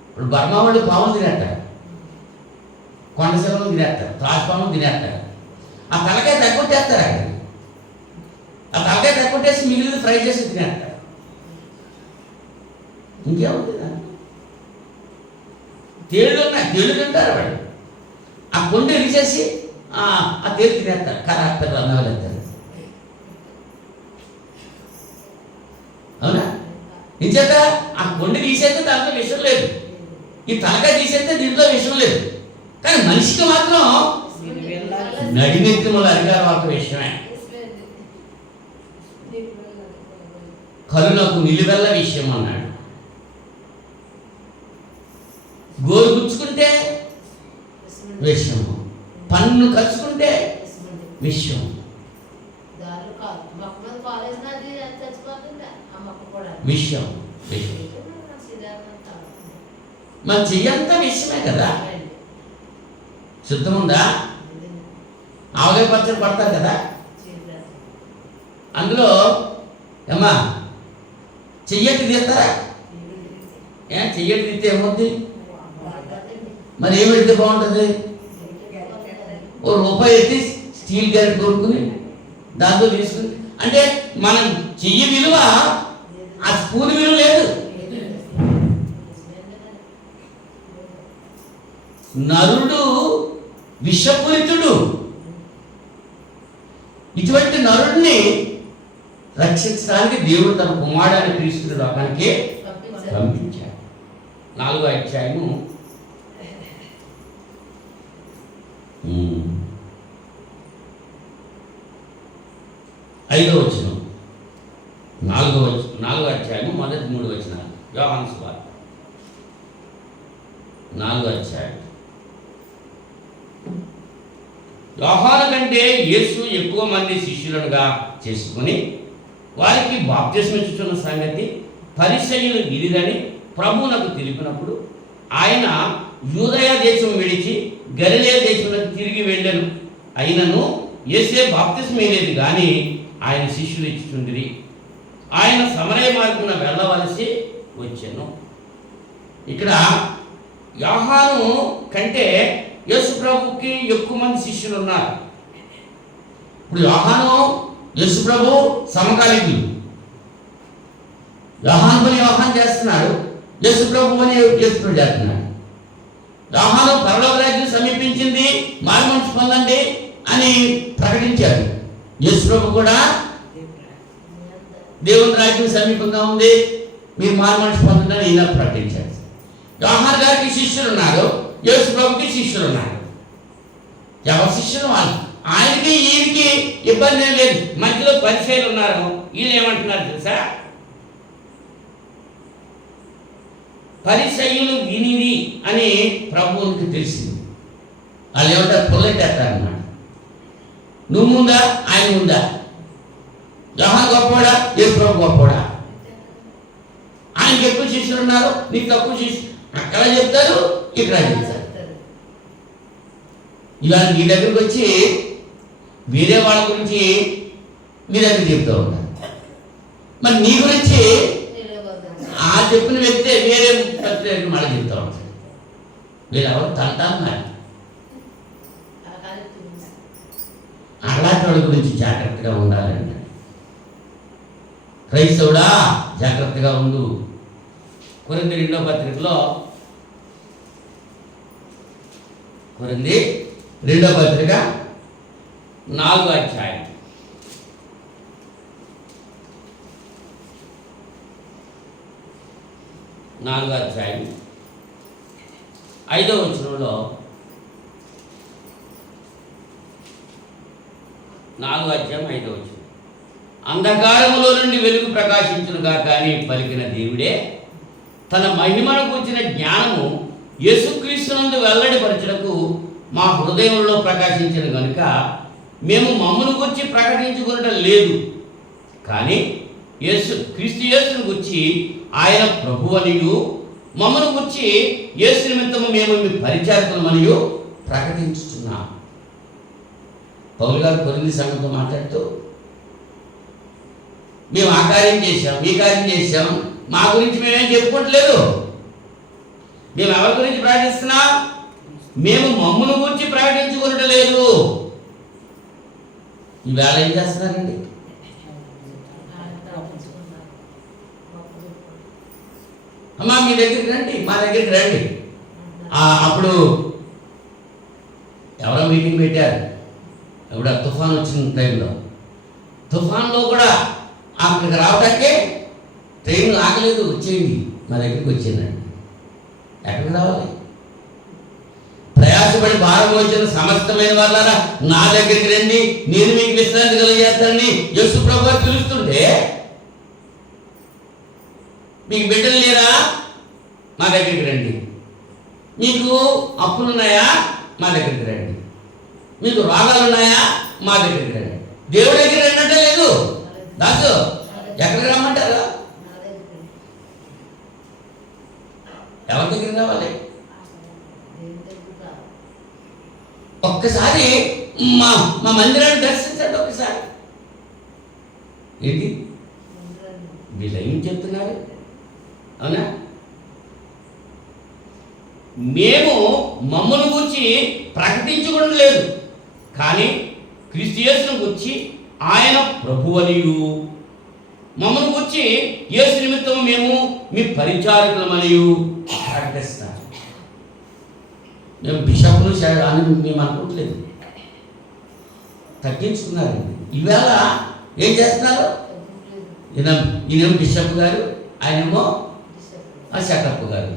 ఇప్పుడు బర్మా వాళ్ళు పాములు తినేస్తారు, కొండశిలను తినేస్తారు, త్రాసుపాములు తినేస్తారు. ఆ తలకాయ తగ్గొట్టేస్తారు అక్కడ, ఆ తలకాయ తగ్గొట్టేసి మిగిలిన ఫ్రై చేసి తినేస్తారు. ఇంకేముంది? తేళ్ళు ఉన్నాయి, తేళ్ళు తింటారు వాళ్ళు. ఆ కొండ ఎరిచేసి ఆ తేలు తినేస్తారు, కరాక్టర్ అన్నవాళ్ళు వెళ్తారు. అవునా? నిజంత ఆ కొండ తీసేస్తే దాంట్లో విషయం లేదు, ఈ తలకాయ తీసేస్తే దీంట్లో విషయం లేదు. కానీ మనిషికి మాత్రం నడినెత్తిమల అధికారం ఒక విషయమే. కరుణకు నిలువెల్ల విషయం అన్నాడు. గోరు గుచ్చుకుంటే విషయం, పన్ను ఖర్చుకుంటే విషయం. విషయం విషయం మన చెయ్యంతా విషయమే కదా. శుద్ధం ఉందా? ఆవకాయ పచ్చడి పడతారు కదా, అందులో ఏమ్మా చెయ్యటి తీస్తారా? చెయ్యటి తీస్తే ఏమవుద్ది? మరి ఏమి పెడితే బాగుంటుంది? ఓ రూపాయి ఎత్తి స్టీల్ గ్యారెట్ కొనుక్కుని దాంతో తీసుకుని, అంటే మనం చెయ్యి విలువ ఆ స్పూన్ విలువ లేదు. నరుడు విషపూరితుడు. ఇటువంటి నరుడిని రక్షించడానికి దేవుడు తన కుమారుడైన క్రీస్తుని లోకానికి పంపించాడు. 4వ అధ్యాయము 5వ వచనం. 4వ అధ్యాయము మొదటి 3 వచనాలు. యోహాను సువార్త 4వ అధ్యాయం. యోహాను కంటే యేసు ఎక్కువ మంది శిష్యులుగా చేసుకుని వారికి బాప్తిస్మం ఇచ్చుచున్న సంగతి పరిసయ్యులు విరిదని ప్రభువునకు తెలిపినప్పుడు ఆయన యూదయ దేశం విడిచి గలిలయ దేశంలోకి తిరిగి వెళ్ళాను. అయినను యేసే బాప్తిస్మం ఇయ్యలేదు కానీ ఆయన శిష్యులు ఇచ్చుచుండిరి. ఆయన సమరయ మార్గమున వెళ్ళవలసి వచ్చాను. ఇక్కడ యోహాను కంటే యేసు ప్రభుకి ఎక్కువ మంది శిష్యులు ఉన్నారు. ఇప్పుడు యోహాను యేసు ప్రభు సమకాలికులు. యోహాను పని యోహాను చేస్తున్నాడు, యేసు ప్రభు అని యేసు ప్రభు చేస్తున్నాడు. యోహాను పరలోక రాజ్యం సమీపించింది, మారుమనసు పొందండి అని ప్రకటించాడు. యేసు ప్రభు కూడా దేవుని రాజ్యం సమీపంగా ఉంది, మీరు మారుమనసు పొందండి అని ఈయన ప్రకటించాడు. యోహాను గారికి శిష్యులు ఉన్నారు, యేసు ప్రభుకి శిష్యులు ఉన్నారు. ఎవరి శిష్యులు వాళ్ళు. ఆయనకి ఈయనకి ఇబ్బంది ఏం లేదు. మధ్యలో పరిచయాలు ఉన్నారు. వీళ్ళు ఏమంటున్నారు తెలుసా? పరిసయ్యులు వినిది అని ప్రభువునికి తెలిసింది. వాళ్ళు ఏమంటారు? పొల్లెట్టేస్తారన్నమాట. నువ్వు ముందా ఆయన ముందా? యోహాను గొప్పవాడా యేసు ప్రభు గొప్పవాడా? ఆయనకి ఎక్కువ శిష్యులు ఉన్నారు, నీకు తక్కువ శిష్యులు. అక్కడ చెప్తారు, ఇక్కడ చెప్తారు. ఇవాళ మీ దగ్గరికి వచ్చి వేరే వాళ్ళ గురించి మీ దగ్గర చెప్తూ ఉంటారు. మరి నీ గురించి ఆ చెప్పిన వ్యక్తే వేరే పత్రిక మళ్ళీ చెప్తా ఉంటాడు. వీళ్ళు ఎవరు తంటారు మరి అలాంటి వాళ్ళ గురించి జాగ్రత్తగా ఉండాలండి. క్రైస్తవుడా జాగ్రత్తగా ఉండు. కొరింథీ 2వ పత్రికలో కొరింథీ 2వ పత్రిక 4వ అధ్యాయం 5వ వచనంలో 4వ అధ్యాయం 5వ వచనం, అంధకారములో నుండి వెలుగు ప్రకాశించునుగా కానీ పలికిన దేవుడే తన మహిమను కూర్చిన జ్ఞానము యేసుక్రీస్తునందు వెల్లడిపరచుటకు మా హృదయంలో ప్రకాశించిన కనుక మేము మమ్మను గురించి ప్రకటించుకునటం లేదు, కానీ క్రీస్తు యేసును గురించి ఆయన ప్రభువనియు మమ్మను గురించి యేసు నిమిత్తము మేము మీ పరిచారకులమనియు ప్రకటించుతున్నాం. పౌలు గారు కొరింథీ సంఘంతో మాట్లాడుతూ మేము ఆ కార్యం చేశాం, ఈ కార్యం చేశాం, మా గురించి మేమేం చెప్పుకోవట్లేదు. మేము ఎవరి గురించి ప్రకటిస్తున్నాం? మేము మమ్మను గురించి ప్రకటించుకునటం లేదు. ఈవేళ ఏం చేస్తున్నారండి? అమ్మా మీ దగ్గరికి రండి, మా దగ్గరికి రండి. అప్పుడు ఎవరో మీటింగ్ పెట్టారు, ఇప్పుడు తుఫాన్ వచ్చిన టైంలో. తుఫాన్లో కూడా అక్కడికి రావడానికే ట్రైన్ ఆగలేదు, వచ్చేయండి మా దగ్గరికి వచ్చిందండి. ఎక్కడికి రావాలి? ప్రయాసపడి భారం వచ్చిన సమస్తమైన వాళ్ళారా నా దగ్గరికి రండి, నేను మీకు విశ్రాంతి కలిగేస్తానని యేసు ప్రభువు పిలుస్తుంటే, మీకు బిడ్డలు లేరా? మా దగ్గరికి రండి. మీకు అప్పులున్నాయా? మా దగ్గరికి రండి. మీకు రోగాలు ఉన్నాయా? మా దగ్గరికి రండి. దేవుడి దగ్గర రండి అంటే లేదు. దాసు ఎక్కడికి రమ్మంటారు? ఎవరి దగ్గరికి రావాలి? ఒక్కసారి మా మా మందిరాన్ని దర్శించండి ఒకసారి. ఏంటి వీళ్ళు ఏం చెప్తున్నారు? అవునా? మేము మమ్మల్ని గురించి ప్రకటించుకోవడం లేదు, కానీ క్రీస్తు యేసును గురించి ఆయన ప్రభువనియు మమ్మల్ని గురించి యేసు నిమిత్తం మేము మీ పరిచారకులమనియు ప్రకటిస్తాం. మేము బిషప్లు అని మేము అనుకోవట్లేదు, తగ్గించుకున్నారు. ఈవేళ ఏం చేస్తున్నారు? ఈయనేమో బిషప్ గారు, ఆయనేమో సెటప్ గారు.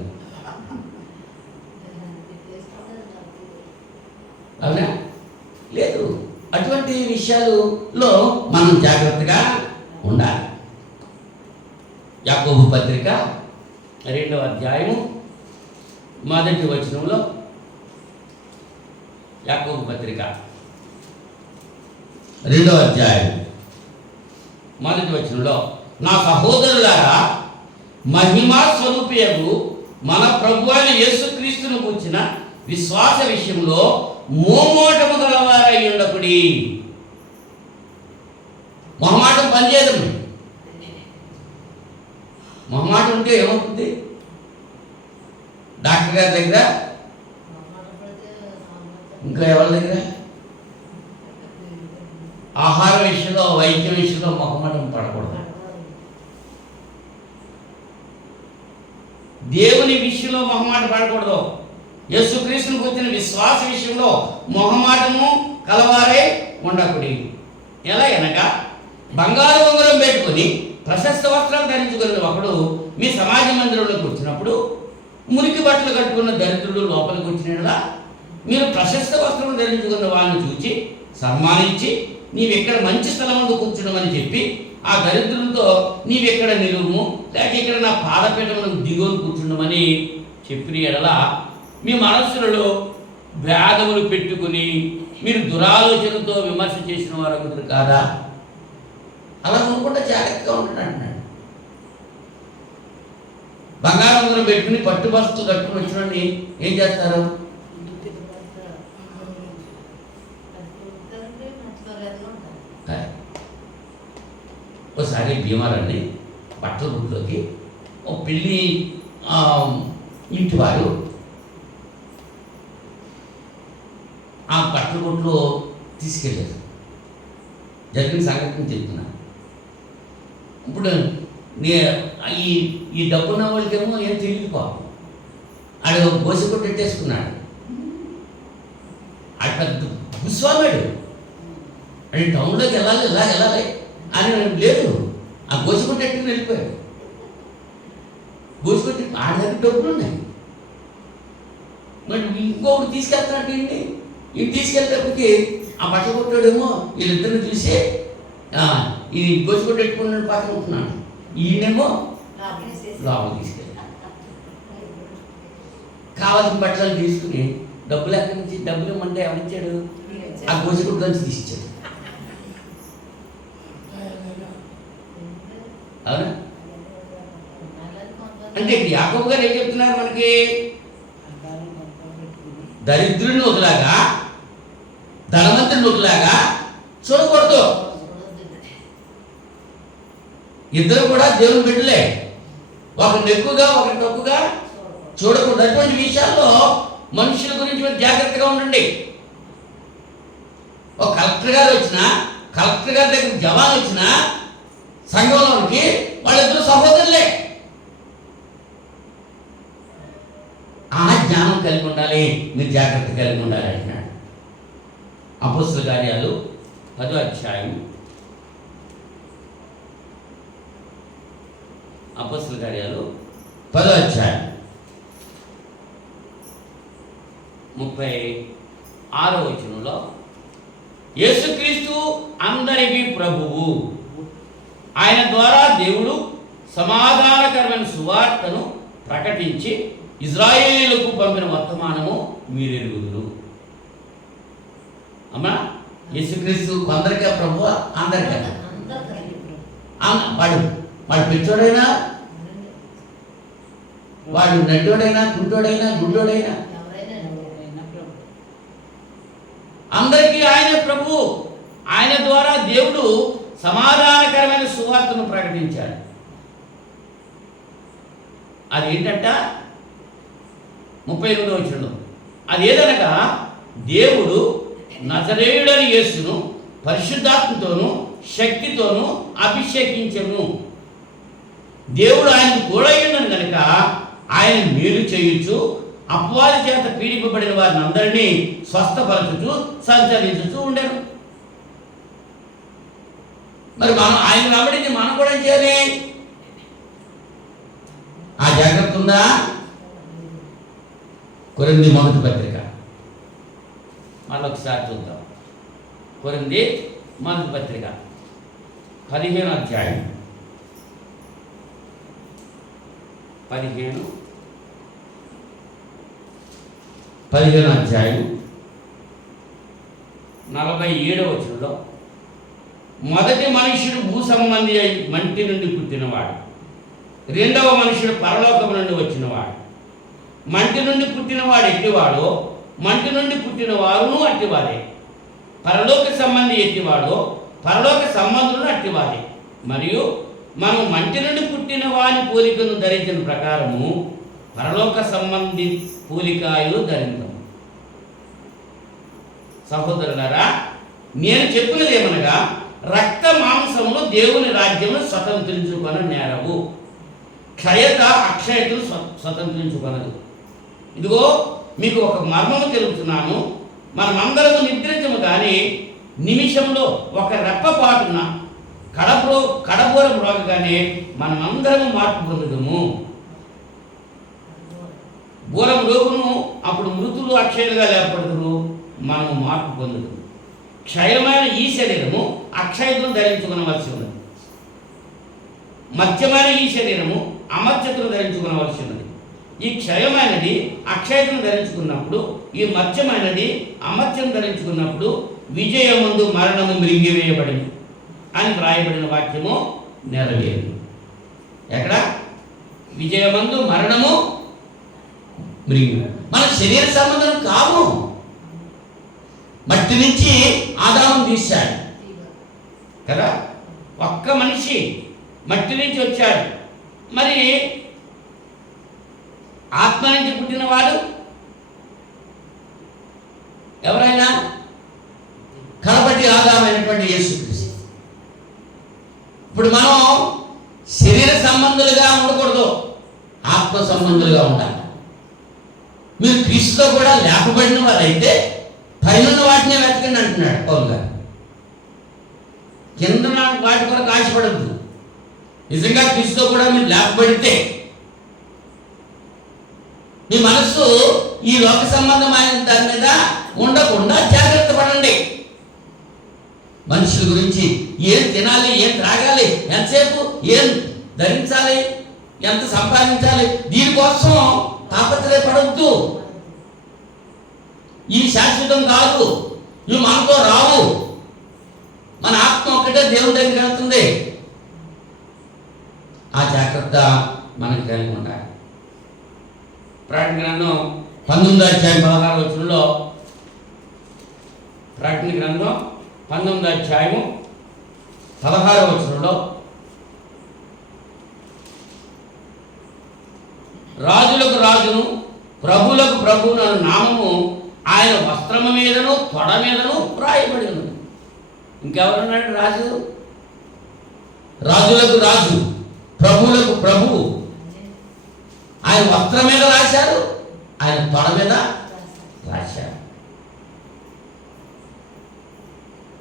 అవునా? లేదు, అటువంటి విషయాలలో మనం జాగ్రత్తగా ఉండాలి. యాకోబు పత్రిక 2వ అధ్యాయము 1వ వచనంలో, యాకోబు పత్రిక 2వ అధ్యాయం 1వ వచనంలో, నా సహోదరులారా, మహిమా స్వరూపియగు మన ప్రభువైన యేసుక్రీస్తును కూర్చిన విశ్వాస విషయంలో మోమోటము గలవారై ఉండకుడి. మొహమాటం పనిచేయదు. మొహమాటం ఉంటే ఏమవుతుంది? డాక్టర్ గారి దగ్గర, ఇంకా ఎవరి దగ్గర, ఆహార విషయంలో, వైద్య విషయంలో మొహమాటం పడకూడదు. దేవుని విషయంలో మొహమాట పడకూడదు. యేసుక్రీస్తును గురించిన విశ్వాస విషయంలో మొహమాటము కలవారే ఉండకుడి. ఎలా అనగా, బంగారు ఉంగరం పెట్టుకొని ప్రశస్త వస్త్రాలు ధరించుకున్న ఒకడు మీ సమాజ మందిరంలోకి వచ్చినప్పుడు మురికి బట్టలు కట్టుకున్న దరిద్రుడు లోపలికి వచ్చినలా మీరు ప్రశస్త వస్త్రం ధరించుకున్న వాడిని చూచి సన్మానించి నీవెక్కడ మంచి స్థలం ముందు కూర్చున్నామని చెప్పి ఆ దరిద్రులతో నీవెక్కడ నిలువుము, లేక ఇక్కడ నా పాదపీఠములకు దిగువను కూర్చుండమని చెప్పిన ఎడల మీ మనస్సులలో భేదములు పెట్టుకుని మీరు దురాలోచనతో విమర్శ చేసిన వారు అవుతారు కాదా? అలా అనుకుంటే జాగ్రత్తగా ఉంటాడు అంటున్నాడు. బంగారం ఉంగరం పెట్టుకుని పట్టు బస్తు కట్టుకుని వచ్చిన ఏం చేస్తారు? ఒకసారి ఒకసారి భీమారాన్ని బట్టల గుట్లోకి ఒక పెళ్ళి ఇంటి వారు ఆ బట్టల గుట్లో తీసుకెళ్ళారు. జరిగిన సంఘటన చెప్తున్నాను. ఇప్పుడు ఈ డబ్బున్న వాళ్ళకేమో ఏం తెలియదు పాపం. ఆడు గోసి కొట్టేసుకున్నాడు. ఆడు పెద్ద భూస్వాముడు. అది టౌన్లోకి వెళ్ళాలి, ఇలా వెళ్ళాలి అని లేదు. ఆ గోసి కొట్టేట్టుకుని వెళ్ళిపోయాడు. గోసి కొట్టి ఆడ దగ్గర డబ్బులు ఉన్నాయి. మరి ఇంకొకటి తీసుకెళ్తాడు ఇంటి తీసుకెళ్ళేటప్పటికి ఆ బట్ట కొట్టాడేమో వీళ్ళిద్దరిని చూసి ఈ గోసి కొట్టేట్టుకున్నాడు పక్కన ఉంటున్నాడు. ఈయనేమో లోపల తీసుకెళ్ళి కావాల్సిన బట్టలు తీసుకుని డబ్బులు ఎక్కడి నుంచి డబ్బులు ఇమ్మంటే ఎవరిచ్చాడు? ఆ గోసిగుడ్డ నుంచి తీసిచ్చాడు. అవునా? అంటే యాకోబు గారు ఏం చెప్తున్నారు మనకి? దరిద్రుని ఒకలాగా ధనవంతుని ఒకలాగా చూడకూడదు. ఇద్దరు కూడా దేవుని బిడ్డలే. ఒకరిని ఎక్కువగా ఒకరిని తక్కువగా చూడకూడదు. అటువంటి విషయాల్లో మనుషుల గురించి మీరు జాగ్రత్తగా ఉండండి. ఒక కలెక్టర్ గారు వచ్చినా, కలెక్టర్ గారి దగ్గర జవాన్ వచ్చినా సంఘంలోనికి వాళ్ళిద్దరు సహోదరులే. ఆ జ్ఞానం కలిగి ఉండాలి, మీరు జాగ్రత్త కలిగి ఉండాలి అంటున్నాడు. అపోస్తలుల కార్యాలు 10వ అధ్యాయం. అపోస్తలుల కార్యాలు 10వ అధ్యాయం 36వ వచనంలో యేసుక్రీస్తు అందరికీ ప్రభువు, ఆయన ద్వారా దేవుడు సమాధానకరమైన సువార్తను ప్రకటించి ఇజ్రాయేలుకు పంపిన వర్తమానము మీరెరుగుదురు. అమ్మా, యేసుక్రీస్తు కొందరికే ప్రభువు, అందరికీ. వాడు పెచ్చోడైనా, వాడు నడ్డోడైనా, గుడ్డోడైనా, గుడ్డోడైనా అందరికీ ఆయన ప్రభు. ఆయన ద్వారా దేవుడు సమాధానకరమైన సువార్తను ప్రకటించాడు. అది ఏంటంట 38వ వచనంలో, అదేదనగా దేవుడు నజరేయుడని యేసును పరిశుద్ధాత్మతోనూ శక్తితోనూ అభిషేకించెను. దేవుడు ఆయనకు తోడయ్యుండను కనుక ఆయన మేలు చేయుచు అపవాది చేత పీడింపబడిన వారిని అందరినీ స్వస్థపరచుచు సంచరించుచూ ఉండెను. మరి మనం ఆయన వెంబడించి మనం కూడా ఏం చేయాలి? ఆ జాగ్రత్త ఉందా? కొరింథీ మొదటి పత్రిక మళ్ళొకసారి చూద్దాం. కొరింథీ మొదటి పత్రిక 15వ అధ్యాయం 15వ అధ్యాయం 47వ వచనంలో, మొదటి మనుష్యుడు భూ సంబంధి అయి మంటి నుండి పుట్టినవాడు, రెండవ మనుషుడు పరలోకము నుండి వచ్చినవాడు. మంటి నుండి పుట్టినవాడు ఎట్టివాడో మంటి నుండి పుట్టిన వారును అట్టివారే. పరలోక సంబంధి ఎట్టివాడో పరలోక సంబంధులను అట్టివారే. మరియు మనం మంటి నుండి పుట్టిన వాని పోలికను ధరించిన ప్రకారము పరలోక సంబంధి పోలికాయలు ధరించము. సహోదరులారా, నేను చెప్పినది ఏమనగా, రక్త మాంసములు దేవుని రాజ్యమును స్వతంత్రించుకొన నేరవు, క్షయత అక్షయతను స్వతంత్రించుకొనదు. ఇదిగో మీకు ఒక మర్మము తెలుపుతున్నాను, మనమందరము నిద్రించము కానీ నిమిషంలో ఒక రెప్పపాటున కడబోరం రోగగానే మనమందరము మార్పు పొందుదము. బోరం రోగును అప్పుడు మృతులు అక్షయులుగా ఏర్పడుతురు, మనము మార్పు పొందుదు. క్షయమైన ఈ శరీరము అక్షయతను ధరించుకునవలసి ఉన్నది, మత్స్యమైన ఈ శరీరము అమర్త్యతను ధరించుకునవలసి ఉన్నది. ఈ క్షయమైనది అక్షయతను ధరించుకున్నప్పుడు, ఈ మత్స్యమైనది అమర్త్యం ధరించుకున్నప్పుడు విజయమందు మరణము మృంగివేయబడింది అని వ్రాయబడిన వాక్యము నెరవేరు. ఎక్కడ? విజయమందు మరణము మృంగి. మన శరీర సంబంధం కాము. మట్టి నుంచి ఆదాము తీశాడు కదా. ఒక్క మనిషి మట్టి నుంచి వచ్చాడు. మరి ఆత్మ నుంచి పుట్టినవాడు ఎవరైనా కనబడి ఆదామైనటువంటి యేసుక్రీస్తు. ఇప్పుడు మనం శరీర సంబంధులుగా ఉండకూడదు, ఆత్మ సంబంధులుగా ఉండాలి. మీరు క్రీస్తుతో కూడా లేపబడిన వారైతే పైన వాటినే వెతకండి అంటున్నాడు పౌలు గారు. కింద వాటి కొరకు ఆశపడద్దు. నిజంగా క్రీస్తుతో కూడా మీరు లేపబడితే మీ మనస్సు ఈ లోక సంబంధమైన దాని మీద ఉండకుండా జాగ్రత్త పడండి. మనుషుల గురించి ఏం తినాలి, ఏం త్రాగాలి, ఎంతసేపు ఏం ధరించాలి, ఎంత సంపాదించాలి, దీనికోసం తాపత్రయపడద్దు. ఈ శాశ్వతం కాదు, ఇవి మనతో రావు. మన ఆత్మ ఒక్కటే దేవుడి దగ్గరికి వెళ్తుంది. ఆ జాగ్రత్త మనకు కలిగి ఉండాలి. ప్రకటన గ్రంథం 19వ అధ్యాయం 16వ వచనంలో, ప్రకటన గ్రంథం 19వ అధ్యాయము 16వ వచనంలో, రాజులకు రాజును ప్రభువులకు ప్రభువును అను నామము ఆయన వస్త్రము మీదను తొడ మీదను రాయబడి ఉన్నది. ఇంకెవరున్నాడు రాజు? రాజులకు రాజు, ప్రభువులకు ప్రభువు. ఆయన వస్త్రం మీద రాశారు, ఆయన తొడ మీద రాశారు.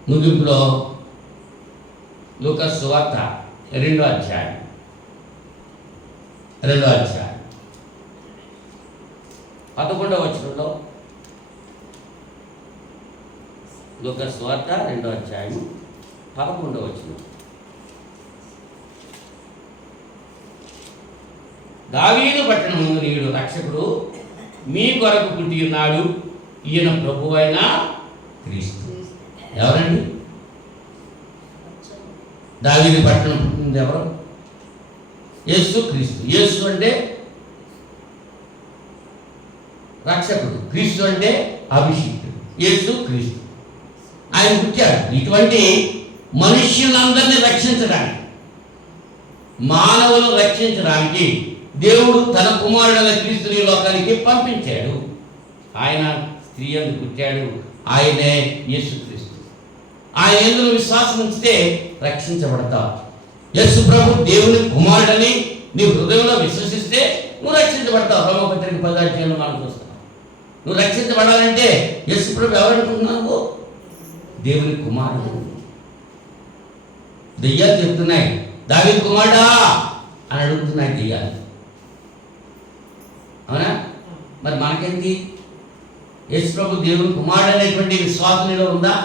ముగింపులో లూకా సువార్త 2వ అధ్యాయం 11వ వచనంలో, లూకా సువార్త 2వ అధ్యాయం 11వ వచనం, దావీదు పట్టణము నీడు రక్షకుడు మీ కొరకు పుట్టి ఉన్నాడు, ఈయన ప్రభువైన క్రీస్తు. ఎవరండి? దావీదు పట్టణం పుట్టింది ఎవరు? యేసు క్రీస్తు. యేసు అంటే రక్షకుడు, క్రీస్తు అంటే అభిషిక్తుడు. యేసు క్రీస్తు ఆయన పుట్టాడు. ఇటువంటి మనుష్యులందరినీ రక్షించడానికి, మానవులను రక్షించడానికి దేవుడు తన కుమారుడైన క్రీస్తుని లోకానికి పంపించాడు. ఆయన స్త్రీ యందు పుట్టాడు, ఆయనే యేసుక్రీస్తు. ఆయన యందు విశ్వాసం ఉంచితే రక్షించబడతావు. యేసు ప్రభు దేవుని కుమారుడని నీ హృదయంలో విశ్వసిస్తే నువ్వు రక్షించబడతావు. రోమపత్రిక 10వ అధ్యాయంలో మనం చూస్తాం. నువ్వు రక్షించబడాలంటే యేసు ప్రభు ఎవరనుకుంటున్నావు? దేవుని కుమారుడు. దెయ్యాలు చెప్తున్నాయి, దావీదు కుమారుడా అని అడుగుతున్నాయి దెయ్యాలు. అవునా? మరి మనకేంటి? యేసు ప్రభు దేవుని కుమారుడు అనేటువంటి విశ్వాసంలో ఉందా?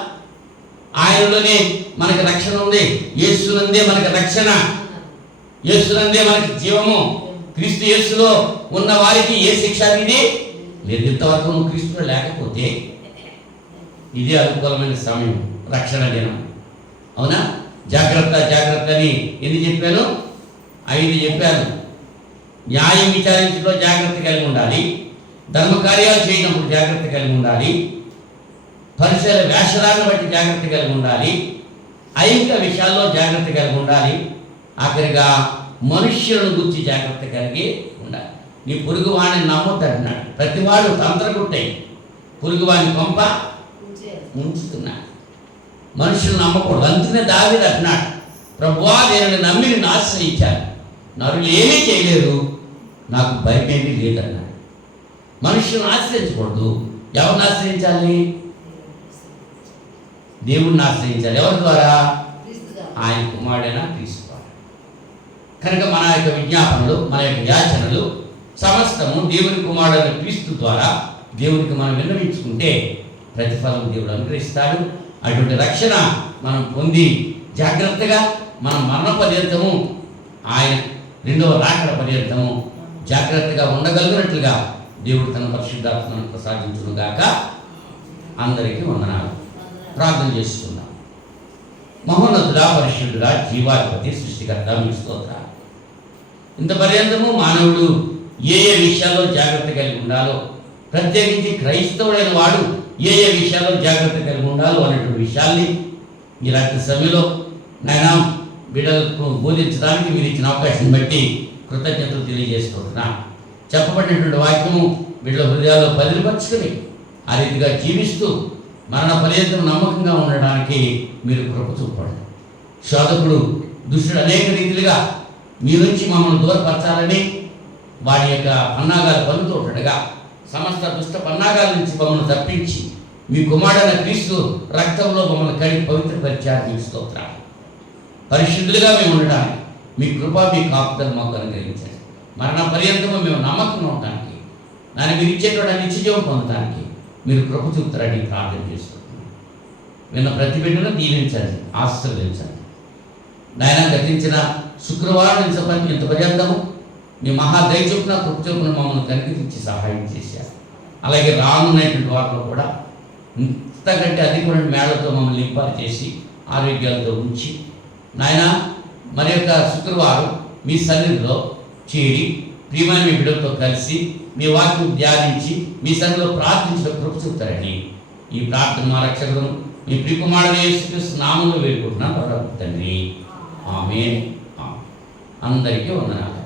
ఆయనలోనే మనకు రక్షణ ఉంది. యేసునందే మనకు రక్షణ, యేసునందే మనకి జీవము. క్రీస్తు యేసులో ఉన్న వారికి ఏ శిక్ష అనేది లేదు. ఇంతవరకు నువ్వు క్రీస్తులో లేకపోతే ఇదే అనుకూలమైన సమయం, రక్షణ దినం. అవునా? జాగ్రత్త జాగ్రత్త అని ఎన్ని చెప్పాను? 5 చెప్పాను. న్యాయం విచారించడంలో జాగ్రత్త కలిగి ఉండాలి, ధర్మకార్యాలు చేయనప్పుడు జాగ్రత్త కలిగి ఉండాలి, పరిసర వేషాలను బట్టి జాగ్రత్త కలిగి ఉండాలి, ఐహిక విషయాల్లో జాగ్రత్త కలిగి ఉండాలి, ఆఖరిగా మనుష్యులను గురించి జాగ్రత్త కలిగి ఉండాలి. నీ పొరుగు వాడిని నమ్మొద్దన్నాడు. ప్రతివాడు తంత్రగుట్టై పొరుగు వాడిని కొంప ఉంచుతున్నాడు. మనుషులు నమ్మకూడదు. అందుకనే దావీదు అంటున్నాడు, ప్రభువా నేను నమ్మి నిన్ను ఆశ్రయించాను, నరులు ఏమీ చేయలేరు, నాకు భయమేమీ లేదన్నాడు. మనుషులను ఆశ్రయించకూడదు. ఎవరిని ఆశ్రయించాలి? దేవుణ్ణి ఆశ్రయించాలి. ఎవరి ద్వారా? ఆయన కుమారుడైన క్రీస్తు ద్వారా. కనుక మన యొక్క విజ్ఞాపనలు, మన యొక్క యాచనలు సమస్తము దేవుని కుమారుడైన క్రీస్తు ద్వారా దేవునికి మనం విన్నవించుకుంటే ప్రతిఫలం దేవుడు అనుగ్రహిస్తాడు. అటువంటి రక్షణ మనం పొంది జాగ్రత్తగా మనం మరణ పర్యంతము, ఆయన 2వ రాకడ పర్యంతము జాగ్రత్తగా ఉండగలిగినట్లుగా దేవుడు తన పరిశుద్ధాత్మను ప్రసాదించును గాక. అందరికీ వందనాలు. ప్రార్థన చేసుకుందాం. మహోన్నతుడా, పరిశుద్ధుడా, జీవాధిపతి, సృష్టికర్త, మీ స్తోత్రాలు. ఇంత పర్యంతము మానవుడు ఏ ఏ విషయాల్లో జాగ్రత్త కలిగి ఉండాలో, ప్రత్యేకించి క్రైస్తవుడైన వాడు ఏ ఏ విషయాల్లో జాగ్రత్త కలిగి ఉండాలో అనేటువంటి విషయాల్ని ఇలాంటి సమయంలో నాయన బిడ్డలకు బోధించడానికి మీరు ఇచ్చిన అవకాశం బట్టి కృతజ్ఞతలు తెలియజేస్తున్నా. చెప్పబడినటువంటి వాక్యము బిడ్డల హృదయాల్లో బదిలిపరుచుకొని ఆ రీతిగా జీవిస్తూ మరణ పర్యంతం నమ్మకంగా ఉండడానికి మీరు కృప చూపండి. శోధకుడు దుష్టుడు అనేక రీతిలుగా మీ నుంచి మమ్మల్ని దూరపరచాలని వాడి యొక్క పన్నాగాలు పలుతూ ఉండగా సమస్త దుష్ట పన్నాగాల నుంచి మమ్మల్ని తప్పించి మీ కుమారుడైన క్రీస్తు రక్తంలో మమ్మల్ని కడిగి పవిత్రపరిచారు. మీకు స్తోత్రాలు. పరిశుద్ధులుగా మేము ఉండడానికి మీ కృప మీ కాపుదలు మాకు అనుగ్రహించండి. మరణ పర్యంతము మేము నమ్మకంగా ఉండడానికి దాన్ని మీరు ఇచ్చేటువంటి నిత్యజీవం పొందడానికి మీరు కృప చూపుతారని ప్రార్థన చేసుకుంటున్నాను. విన్న ప్రతి బిడ్డను దీవించండి, ఆశీర్వదించండి. నాయన గతించిన శుక్రవారం ఇంత పర్యంతము మీ మహాదయ చొప్పున కృప చొప్పున మమ్మల్ని కనికరించి సహాయం చేశారు. అలాగే రానున్నటువంటి వాటిలో కూడా ఇంతకంటే అధికమైన మేళతో మమ్మల్ని నింపారు చేసి ఆరోగ్యాలతో ఉంచి నాయన మరి యొక్క శుక్రవారం మీ సన్నిధిలో చేరి ప్రియమైన మీ బిడ్డలతో కలిసి మీ వాక్యం ధ్యానించి మీ సన్నిధిలో ప్రార్థించడం కృప చూపుతారని ఈ ప్రార్థన మా రక్షకులను మీ ప్రియకుమారుడు యేసుక్రీస్తు నామములో వేడుకుంటున్నాను తండ్రి. ఆమేన్. అందరికీ వందనాలు.